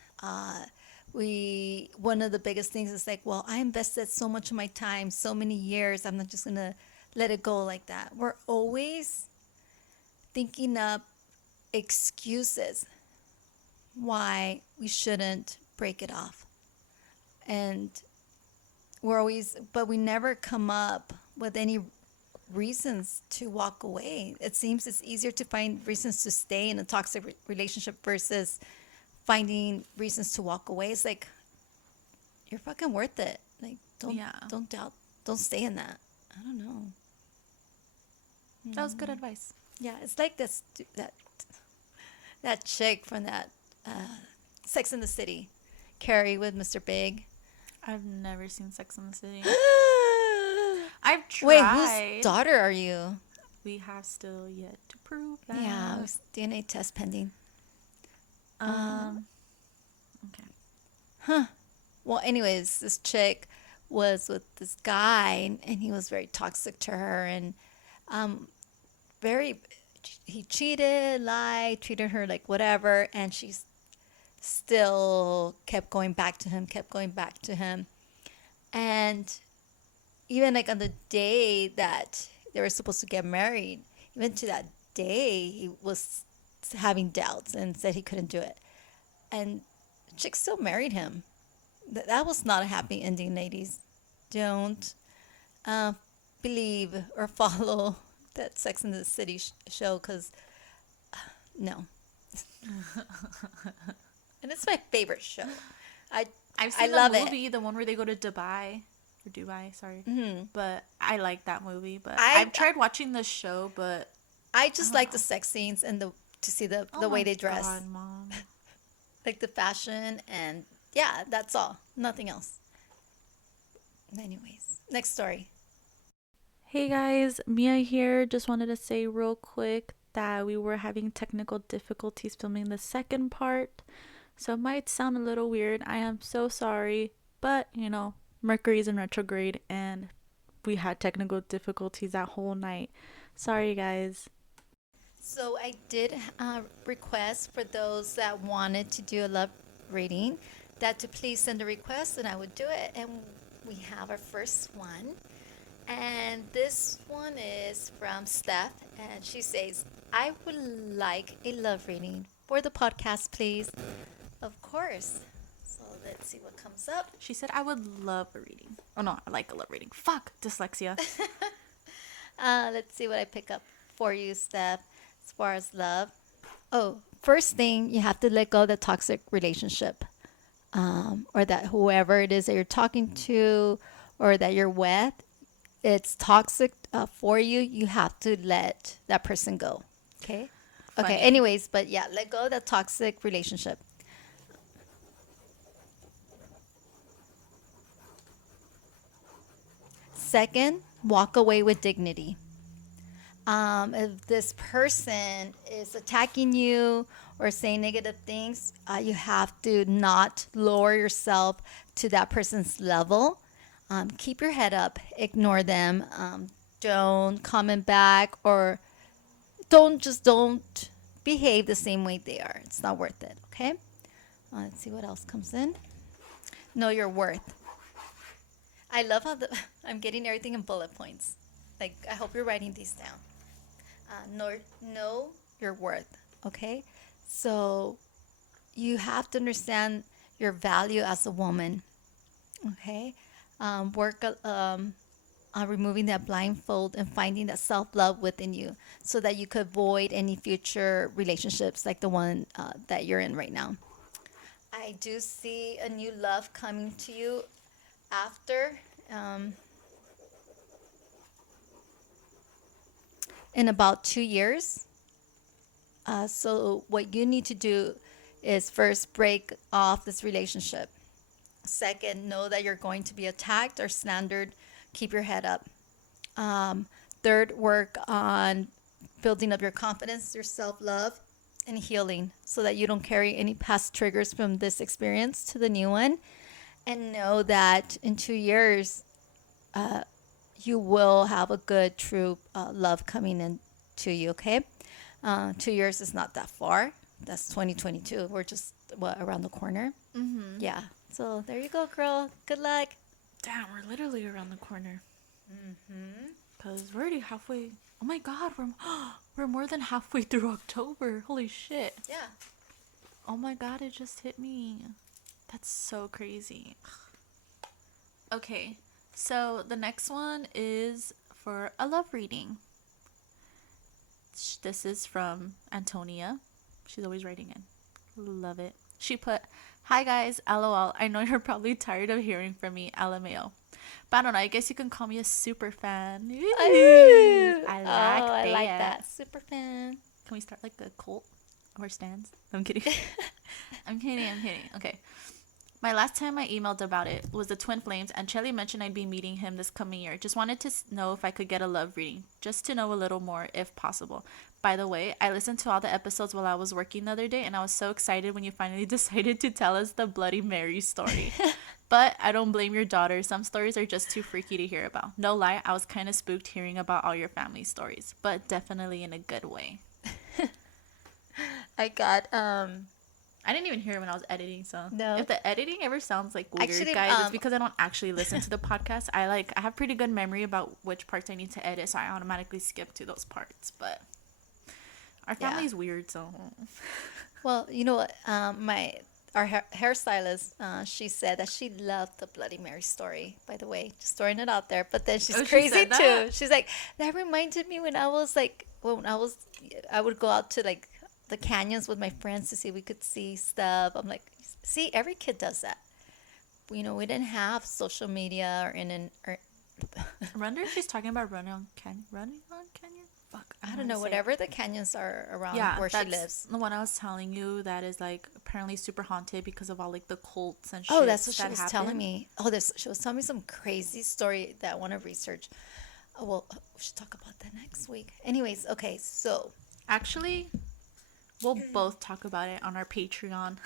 We One of the biggest things is like, well, I invested so much of my time, so many years. I'm not just gonna let it go like that. We're always thinking up excuses why we shouldn't break it off, and but we never come up with any reasons to walk away. It seems it's easier to find reasons to stay in a toxic relationship versus finding reasons to walk away. It's like, you're fucking worth it. Like, don't doubt, don't stay in that. I don't know. That was good advice. Yeah, it's like that chick from that Sex in the City, Carrie with Mr. Big. I've never seen Sex in the City. I've tried. Wait, whose daughter are you? We have still yet to prove that. Yeah, it was DNA test pending. Okay. Huh. Well, anyways, this chick was with this guy, and he was very toxic to her, and very, he cheated, lied, treated her like whatever, and she still kept going back to him, kept going back to him. And even like on the day that they were supposed to get married, even to that day, he was having doubts and said he couldn't do it. And the chick still married him. That was not a happy ending, ladies. Don't believe or follow that Sex and the City show, because no. And it's my favorite show. I've seen love the movie, the one where they go to Dubai, sorry. Mm-hmm. But I like that movie. But I- I've tried watching the show, but I just like the sex scenes and to see the way they dress. God, Mom. Like the fashion, and yeah, that's all. Nothing else. Anyways, next story. Hey guys, Mia here. Just wanted to say real quick that we were having technical difficulties filming the second part. So it might sound a little weird. I am so sorry. But, Mercury's in retrograde and we had technical difficulties that whole night. Sorry, guys. So I did request for those that wanted to do a love reading that to please send a request, and I would do it. And we have our first one. And this one is from Steph, and she says, I would like a love reading for the podcast, please. Of course. So let's see what comes up. She said I would love a reading. Oh no, I like a love reading. Fuck, dyslexia. Let's see what I pick up for you, Steph, as far as love. Oh, first thing, you have to let go of the toxic relationship, or that whoever it is that you're talking to or that you're with, it's toxic for you. You have to let that person go. Okay? Funny. Okay, anyways, but yeah, let go of that toxic relationship. Second, walk away with dignity. If this person is attacking you or saying negative things, you have to not lower yourself to that person's level. Keep your head up, ignore them. Don't comment back, or don't behave the same way they are. It's not worth it, okay? Let's see what else comes in. Know your worth. I love how I'm getting everything in bullet points. Like, I hope you're writing these down. Know your worth, okay? So you have to understand your value as a woman, okay? removing that blindfold and finding that self-love within you so that you could avoid any future relationships like the one that you're in right now. I do see a new love coming to you after um, in about 2 years. So what you need to do is first break off this relationship. Second, know that you're going to be attacked or slandered. Keep your head up. Um, Third, work on building up your confidence, your self love, and healing so that you don't carry any past triggers from this experience to the new one. And know that in 2 years, you will have a good, true love coming in to you, okay? 2 years is not that far. That's 2022. We're just, what, around the corner? Mm-hmm. Yeah. So there you go, girl. Good luck. Damn, we're literally around the corner. Mm-hmm. Because we're already halfway. Oh my god, we're more than halfway through October. Holy shit. Yeah. Oh my god, it just hit me. That's so crazy. Okay, so the next one is for a love reading. This is from Antonia. She's always writing in. Love it. She put, "Hi guys, lol. I know you're probably tired of hearing from me, LMAO. But I don't know, I guess you can call me a super fan." I like that. Super fan. Can we start like a cult or stands? I'm kidding. I'm kidding. Okay. My last time I emailed about it was the twin flames, and Chelly mentioned I'd be meeting him this coming year. Just wanted to know if I could get a love reading, just to know a little more if possible. By the way, I listened to all the episodes while I was working the other day, and I was so excited when you finally decided to tell us the Bloody Mary story. But I don't blame your daughter. Some stories are just too freaky to hear about. No lie, I was kind of spooked hearing about all your family stories, but definitely in a good way. I got I didn't even hear it when I was editing, so no. If the editing ever sounds like weird, Actually, guys, it's because I don't actually listen to the podcast. I have pretty good memory about which parts I need to edit, so I automatically skip to those parts. But our family's weird, so. Well, you know what? Our hairstylist, she said that she loved the Bloody Mary story. By the way, just throwing it out there. But then she's crazy too. She's like, that reminded me when I would go out to like the canyons with my friends to see if we could see stuff. I'm like, see, every kid does that. You know, we didn't have social media or I wonder if she's talking about running on canyon. Fuck, I don't know, whatever the canyons are around where she lives. The one I was telling you that is like apparently super haunted because of all like the cults and shit. Oh, that's what she was telling me. Oh, she was telling me some crazy story that I want to research. Oh, well, we should talk about that next week. Anyways, okay, so. Actually, we'll both talk about it on our Patreon.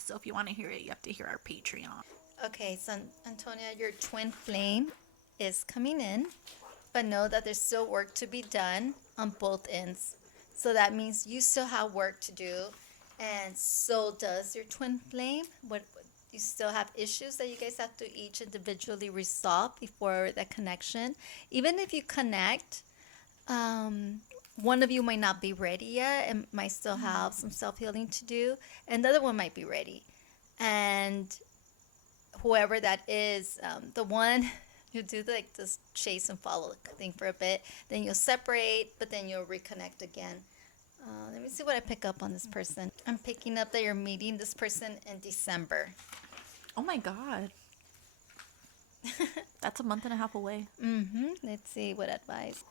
So if you want to hear it, you have to hear our Patreon. Okay, so Antonia, your twin flame is coming in, but know that there's still work to be done on both ends. So that means you still have work to do, and so does your twin flame. What you still have issues that you guys have to each individually resolve before that connection. Even if you connect, one of you might not be ready yet and might still have some self-healing to do, and the other one might be ready. And whoever that is, the one you do like this chase and follow thing for a bit, then you'll separate, but then you'll reconnect again. Let me see what I pick up on this person. I'm picking up that you're meeting this person in December. Oh my god. That's a month and a half away. Let's see what advice.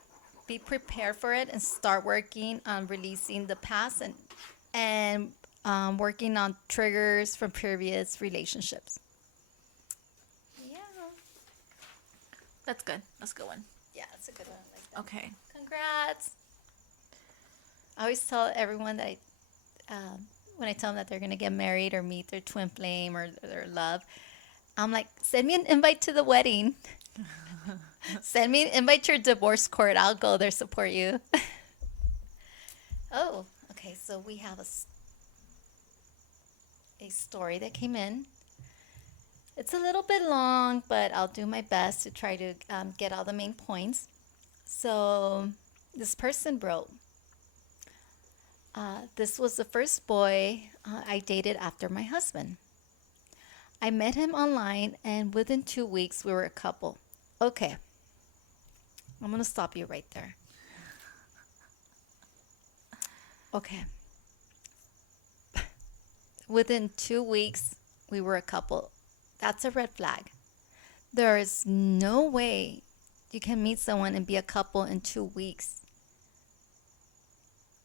Be prepared for it and start working on releasing the past and working on triggers from previous relationships. Yeah. That's good. That's a good one. Yeah, that's a good one. I like that. Okay. Congrats. I always tell everyone that when I tell them that they're going to get married or meet their twin flame or their love, I'm like, send me an invite to the wedding. Send me an invite to your divorce court. I'll go there, support you. Oh, okay. So we have a story that came in. It's a little bit long, but I'll do my best to try to get all the main points. So this person wrote, this was the first boy I dated after my husband. I met him online, and within 2 weeks, we were a couple. Okay, I'm going to stop you right there. Okay. Within 2 weeks, we were a couple. That's a red flag. There is no way you can meet someone and be a couple in 2 weeks.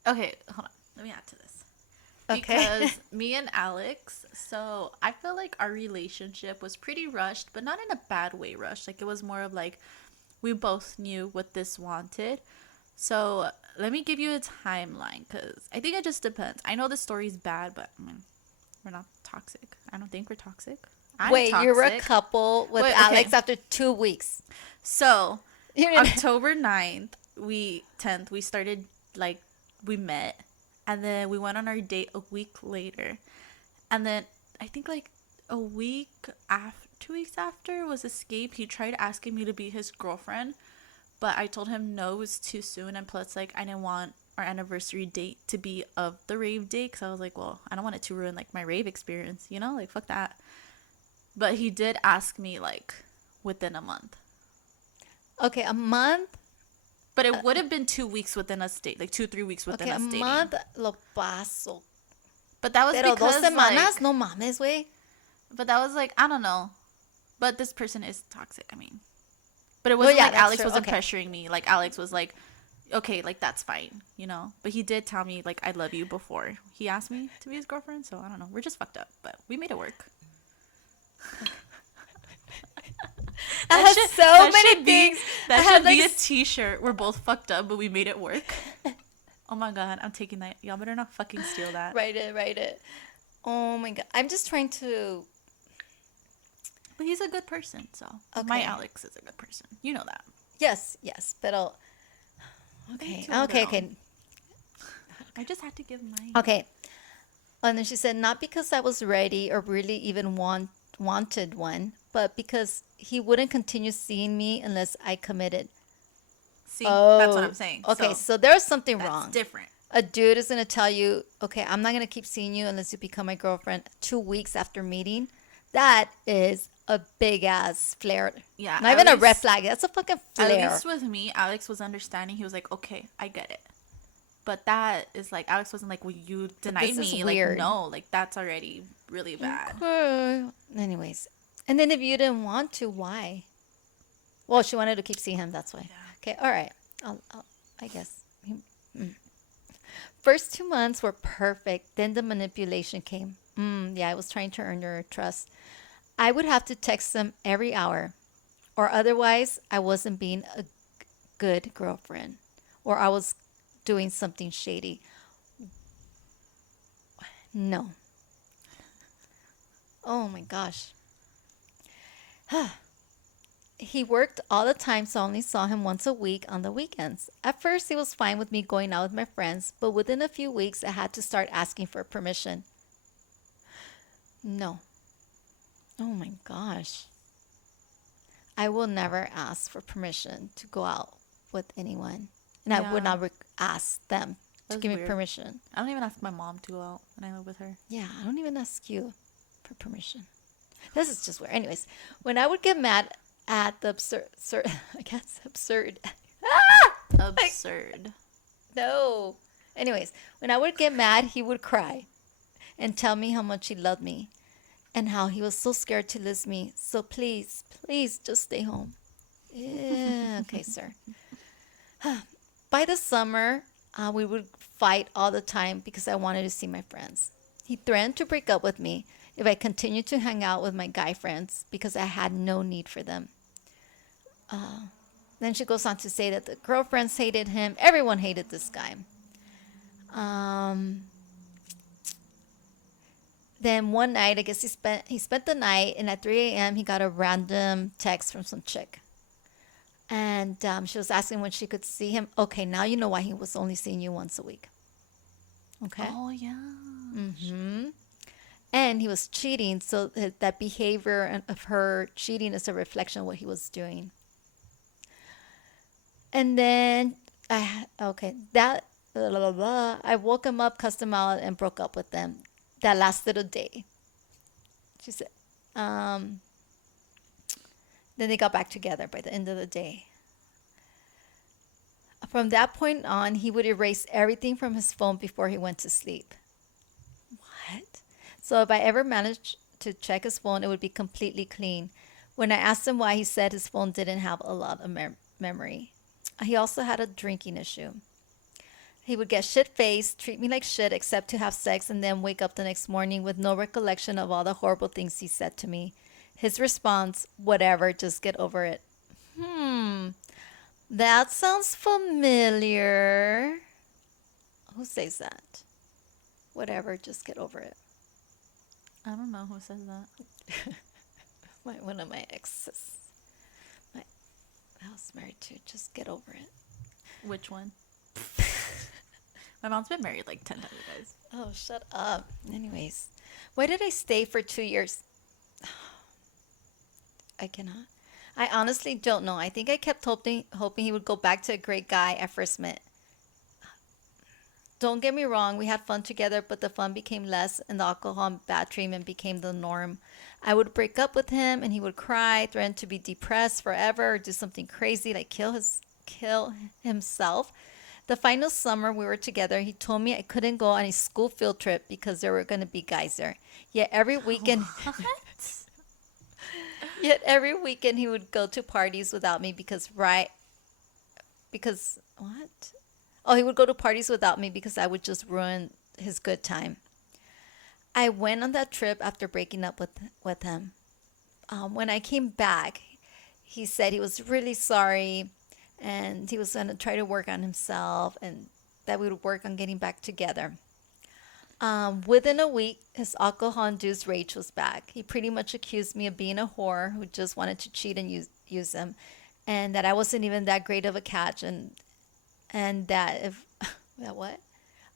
Okay, hold on. Let me add to this. Okay. Because me and Alex, so I feel like our relationship was pretty rushed, but not in a bad way rushed. Like it was more of like we both knew what this wanted. So let me give you a timeline because I think it just depends. I know the story's bad, but I mean, we're not toxic. I don't think we're toxic. I'm Wait, toxic. you were a couple with Wait, Alex okay. after 2 weeks. So You're in- October 9th, 10th, we started like we met and then we went on our date a week later. And then I think like a week after 2 weeks after was escape, he tried asking me to be his girlfriend, but I told him no, it was too soon, and plus like I didn't want our anniversary date to be of the rave date because I was like, well, I don't want it to ruin like my rave experience, you know, like fuck that. But he did ask me like within a month. Okay, a month. But it would have been 2 weeks within us date, like 2-3 weeks within Okay, a us dating. month lo paso. But that was Pero because 2 semanas, like, no mames, güey. but that was like I don't know. But this person is toxic. I mean, but it Well, wasn't yeah, like that's Alex true. wasn't Okay. pressuring me. Like Alex was like, okay, like that's fine, you know. But he did tell me like I love you before he asked me to be his girlfriend. So I don't know. We're just fucked up, but we made it work. I have should- so that many should be- things. That I should have, be like, a T-shirt. We're both fucked up, but we made it work. Oh my god, I'm taking that. Y'all better not fucking steal that. Write it. Oh my god. I'm just trying to. But he's a good person, so my Okay. Alex is a good person. You know that. Yes, pero. Okay, okay. I just had to give mine. Okay. And then she said, not because I was ready or really even wanted one, but because he wouldn't continue seeing me unless I committed. See, that's what I'm saying. Okay, so there's something that's wrong. different. A dude is going to tell you, okay, I'm not going to keep seeing you unless you become my girlfriend 2 weeks after meeting. That is a big ass flare. Yeah, Not even a least- red flag. That's a fucking flare. At least with me, Alex was understanding. He was like, okay, I get it. But that is like, Alex wasn't like, well, you denied this is me. weird. Like, no, like that's already really bad. Okay. Anyways. And then if you didn't want to, why? Well, she wanted to keep seeing him. That's why. Yeah. Okay. All right. I guess. First 2 months were perfect. Then the manipulation came. Yeah, I was trying to earn your trust. I would have to text him every hour, or otherwise I wasn't being a good girlfriend, or I was doing something shady. No. Oh my gosh. He worked all the time, so I only saw him once a week on the weekends. At first, he was fine with me going out with my friends, but within a few weeks, I had to start asking for permission. No. Oh my gosh. I will never ask for permission to go out with anyone. And I would Yeah. not ask them to That's give me weird. permission. I don't even ask my mom to go out when I live with her. Yeah, I don't even ask you for permission. This is just weird. Anyways, when I would get mad at the I guess absurd. Absurd. No. Anyways, when I would get mad, he would cry and tell me how much he loved me and how he was so scared to lose me. So please, please just stay home. Yeah, okay, sir. By the summer, we would fight all the time because I wanted to see my friends. He threatened to break up with me if I continued to hang out with my guy friends because I had no need for them. Then she goes on to say that the girlfriends hated him. Everyone hated this guy. Then one night, I guess he spent the night, and at 3 a.m. he got a random text from some chick. And she was asking when she could see him. Okay, now you know why he was only seeing you once a week. Okay? Oh, yeah. Mm-hmm. And he was cheating, so that behavior of her cheating is a reflection of what he was doing. And then, I woke him up, cussed him out, and broke up with them. That lasted a day. She said, then they got back together by the end of the day. From that point on, he would erase everything from his phone before he went to sleep. What? So if I ever managed to check his phone, it would be completely clean. When I asked him why, he said his phone didn't have a lot of memory. He also had a drinking issue. He would get shit faced, treat me like shit except to have sex, and then wake up the next morning with no recollection of all the horrible things he said to me. His response, whatever, just get over it. Hmm, that sounds familiar. Who says that? Whatever, just get over it. I don't know who says that. One of my exes. My, I was married to. Just get over it. Which one? My mom's been married like 10 times, guys. Oh, shut up. Anyways, why did I stay for 2 years? I cannot. I honestly don't know. I think I kept hoping he would go back to a great guy I first met. Don't get me wrong, we had fun together, but the fun became less and the alcohol and bad treatment became the norm. I would break up with him and he would cry, threaten to be depressed forever or do something crazy like kill himself. The final summer we were together, he told me I couldn't go on a school field trip because there were going to be guys there. Yet every weekend What? Yet every weekend he would go to parties without me because what? Oh, he would go to parties without me because I would just ruin his good time. I went on that trip after breaking up with him. When I came back, he said he was really sorry and he was going to try to work on himself and that we would work on getting back together. Within a week, his alcohol-induced rage was back. He pretty much accused me of being a whore who just wanted to cheat and use him, and that I wasn't even that great of a catch, and that if that what?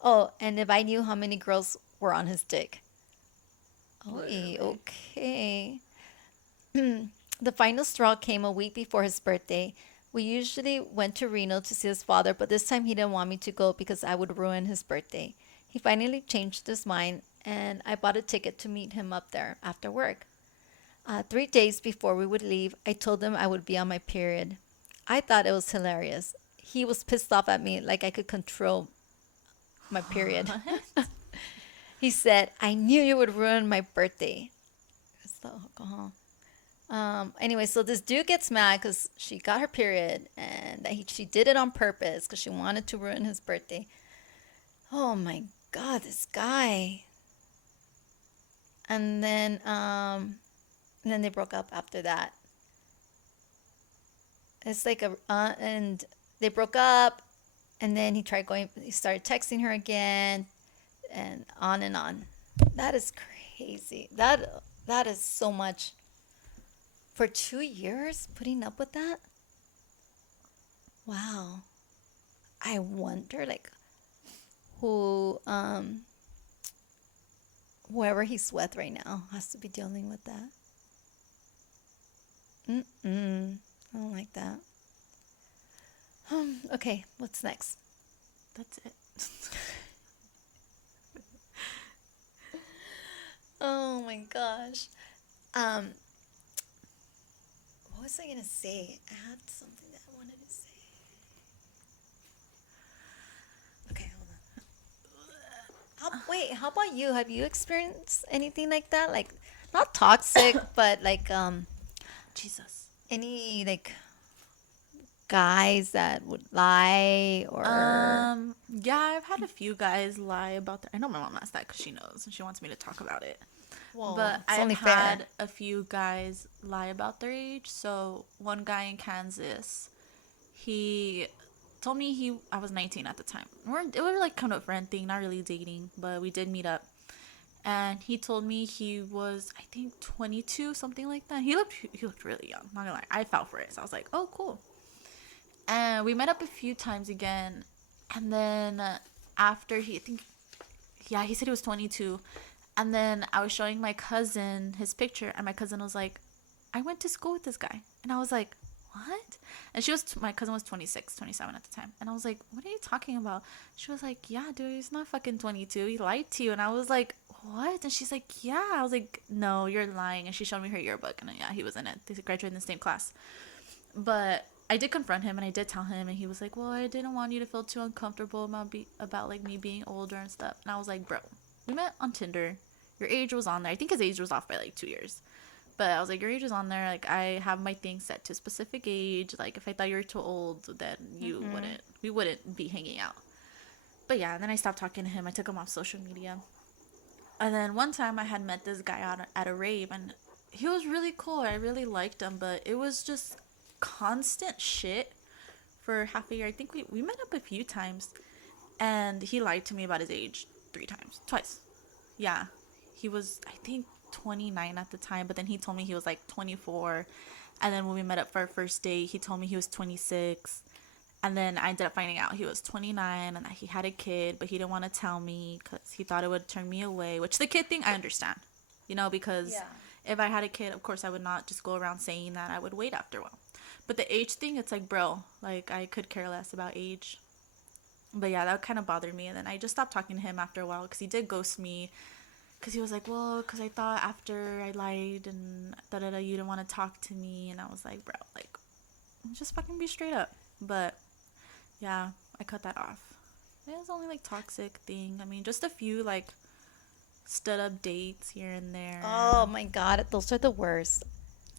Oh, and if I knew how many girls were on his dick. Oh, Literally. okay. The final straw came a week before his birthday. We usually went to Reno to see his father, but this time he didn't want me to go because I would ruin his birthday. He finally changed his mind, and I bought a ticket to meet him up there after work. 3 days before we would leave, I told him I would be on my period. I thought it was hilarious. He was pissed off at me like I could control my period. What? He said, I knew you would ruin my birthday. It's the alcohol. Anyway, so this dude gets mad because she got her period and that she did it on purpose because she wanted to ruin his birthday. Oh my God, this guy. And then they broke up after that. It's like and they broke up, and then he started texting her again, and on and on. That is crazy. That is so much. For 2 years, putting up with that? Wow. I wonder, like, whoever he's with right now has to be dealing with that. I don't like that. Okay, what's next? That's it. Oh my gosh. What was I gonna say? I had something that I wanted to say. Okay, hold on. How about you? Have you experienced anything like that? Like, not toxic, but like Jesus. any like guys that would lie or Yeah, I've had a few guys lie about that. I know my mom asked that because she knows and she wants me to talk about it. well, But it's I've only had fair. a few guys lie about their age. So one guy in Kansas, he told me I was 19 at the time. It was like kind of a friend thing, not really dating, but we did meet up. And he told me he was, I think, 22, something like that. He looked really young. Not gonna lie, I fell for it. So I was like, oh, cool. And we met up a few times again. And then after he said he was 22. And then I was showing my cousin his picture, and my cousin was like, I went to school with this guy. And I was like, what? And my cousin was 26, 27 at the time. And I was like, what are you talking about? She was like, yeah, dude, he's not fucking 22. He lied to you. And I was like, what? And she's like, yeah. I was like, no, you're lying. And she showed me her yearbook. And yeah, he was in it. They graduated in the same class. But I did confront him and I did tell him, and he was like, well, I didn't want you to feel too uncomfortable about like me being older and stuff. And I was like, bro, we met on Tinder. Your age was on there. I think his age was off by like 2 years. But I was like, your age is on there. Like, I have my thing set to a specific age. Like, if I thought you were too old, then we wouldn't be hanging out. But yeah, and then I stopped talking to him. I took him off social media. And then one time I had met this guy out at a rave, and he was really cool. I really liked him, but it was just constant shit for half a year. I think we met up a few times, and he lied to me about his age twice. Yeah, he was, I think, 29 at the time, but then he told me he was like 24. And then when we met up for our first date, he told me he was 26. And then I ended up finding out he was 29 and that he had a kid, but he didn't want to tell me because he thought it would turn me away, which the kid thing I understand, because if I had a kid, of course I would not just go around saying that. I would wait after a while. But the age thing, it's like, bro, like, I could care less about age. But yeah, that kind of bothered me. And then I just stopped talking to him after a while because he did ghost me. Because he was like, well, because I thought after I lied and da-da-da, you didn't want to talk to me. And I was like, bro, like, just fucking be straight up. But yeah, I cut that off. It was only like toxic thing. I mean, just a few like stood up dates here and there. Oh my God, those are the worst.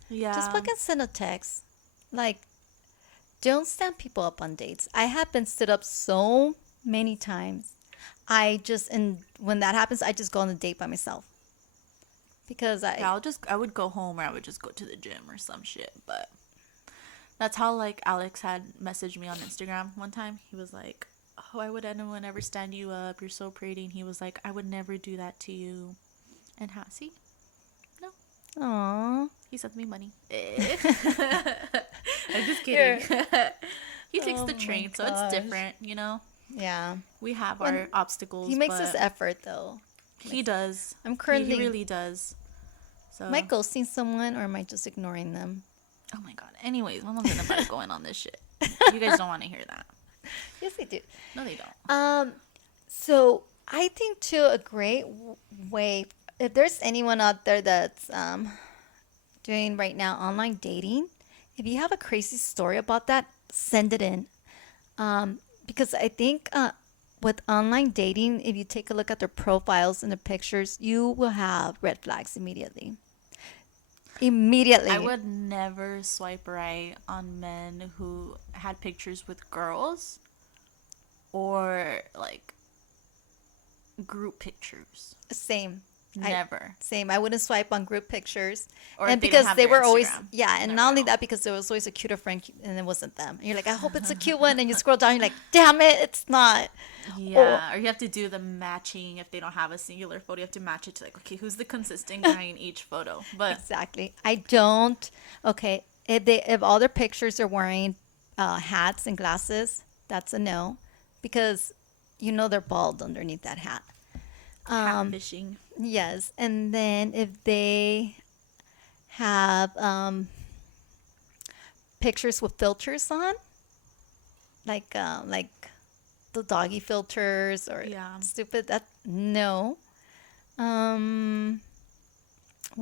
Yeah. Just fucking send a text. Like, don't stand people up on dates. I have been stood up so many times. And when that happens, I just go on a date by myself. Because I would go home, or I would just go to the gym or some shit. But that's how, like, Alex had messaged me on Instagram one time. He was like, oh, why would anyone ever stand you up? You're so pretty. And he was like, I would never do that to you. And how? See? No. Aww. He sent me money. I'm just kidding. He takes the train, so it's different, Yeah. We have our obstacles. He makes this effort, though. He does. I'm currently... He really does. So. Am I ghosting someone, or am I just ignoring them? Oh my God. Anyways, my mom's gonna going on this shit. You guys don't want to hear that. Yes, they do. No, they don't. So I think too a great way, if there's anyone out there that's doing right now online dating, if you have a crazy story about that, send it in. Because I think with online dating, if you take a look at their profiles and the pictures, you will have red flags immediately. I would never swipe right on men who had pictures with girls or like group pictures. Same. Never. Same. I wouldn't swipe on group pictures. Or and because they were always, and not only that, because there was always a cuter friend and it wasn't them. And you're like, I hope it's a cute one. And you scroll down, you're like, damn it, it's not. Yeah. Or you have to do the matching. If they don't have a singular photo, you have to match it to like, okay, who's the consistent guy in each photo? But exactly. I don't. Okay. If all their pictures are wearing hats and glasses, that's a no. Because they're bald underneath that hat. Catfishing. Yes, and then if they have pictures with filters on, like the doggy filters or stupid, that no. What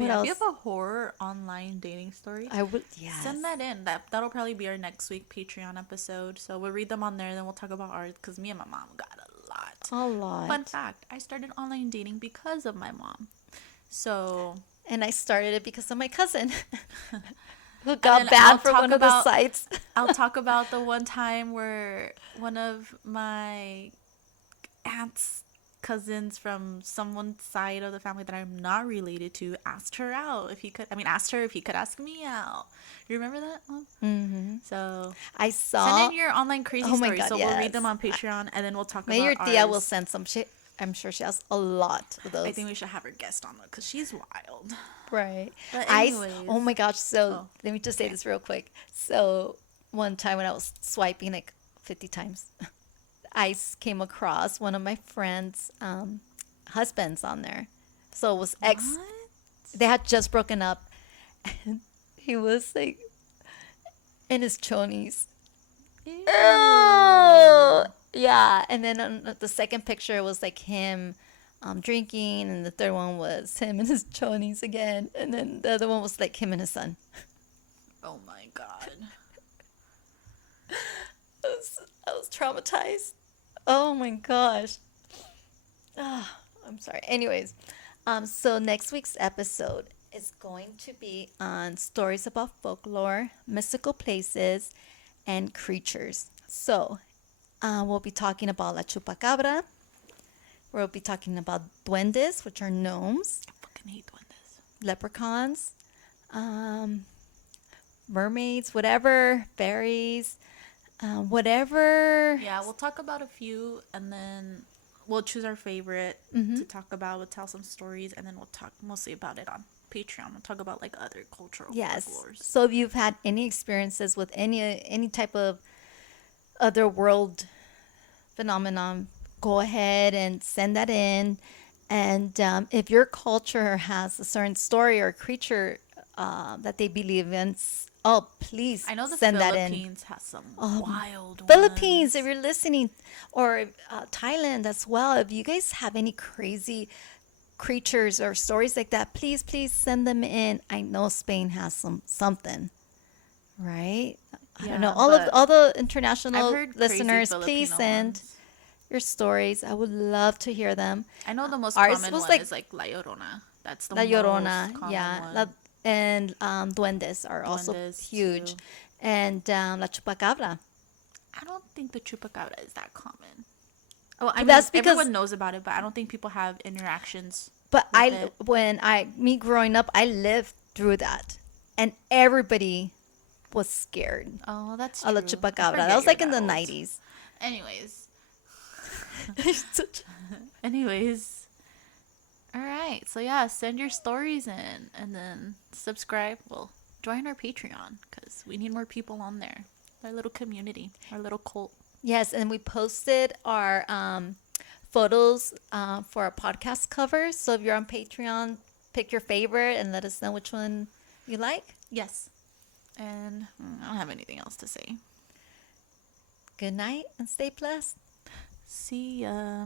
else? If you have a horror online dating story, I would, yes. Send that in. That'll probably be our next week Patreon episode. So we'll read them on there, and then we'll talk about ours, because me and my mom got a lot. Fun fact, I started online dating because of my mom. So... And I started it because of my cousin. Who got banned from one of the sites. I'll talk about the one time where one of my aunt's cousins from someone's side of the family that I'm not related to asked her out asked her if he could ask me out. You remember that, Mom? Mm-hmm. So I saw. Send in your online crazy stories. God, so yes. We'll read them on Patreon, and then we'll talk about your ours. Tia will send some shit. I'm sure she has a lot of those. I think we should have her guest on, because she's wild. Right. But anyways. Oh my gosh. So let me just say this real quick. So one time when I was swiping like 50 times, I came across one of my friends' husbands on there. So it was they had just broken up, and he was like in his chonies. Ew. Oh, yeah. And then on the second picture was like him drinking, and the third one was him and his chonies again, and then the other one was like him and his son. Oh my God. traumatized. Oh my gosh. Ah, I'm sorry. Anyways, so next week's episode is going to be on stories about folklore, mystical places, and creatures. So, we'll be talking about La Chupacabra. We'll be talking about duendes, which are gnomes, I fucking hate duendes. leprechauns, um, mermaids, whatever, fairies, whatever. Yeah, we'll talk about a few, and then we'll choose our favorite to talk about. We'll tell some stories, and then we'll talk mostly about it on Patreon. We'll talk about like other cultural Yes. folklores. So if you've had any experiences with any type of other world phenomenon, go ahead and send that in. And if your culture has a certain story or creature that they believe in, oh, please I know the send that in. Philippines has some Oh, wild Philippines, ones. if you're listening, or Thailand as well. If you guys have any crazy creatures or stories like that, please send them in. I know Spain has something, right? I don't know. Yeah, but All the I've international heard crazy listeners, please Filipino send ones. your stories. I would love to hear them. I know the most Ours common was one like is like La Llorona. That's the La most Llorona, common yeah, one. and duendes are also Duendes huge, too. and La Chupacabra. I don't think the chupacabra is that common. Oh, I But mean, that's because, everyone knows about it, but I don't think people have interactions but with it. me growing up, I lived through that, and everybody was scared Oh, that's of La true. I Chupacabra. That forget was you're like in that the old. 90s. Anyways, anyways, all right. So yeah, send your stories in, and then subscribe. Well, join our Patreon because we need more people on there. Our little community, our little cult. Yes, and we posted our photos for our podcast covers. So if you're on Patreon, pick your favorite and let us know which one you like. Yes. And I don't have anything else to say. Good night and stay blessed. See ya.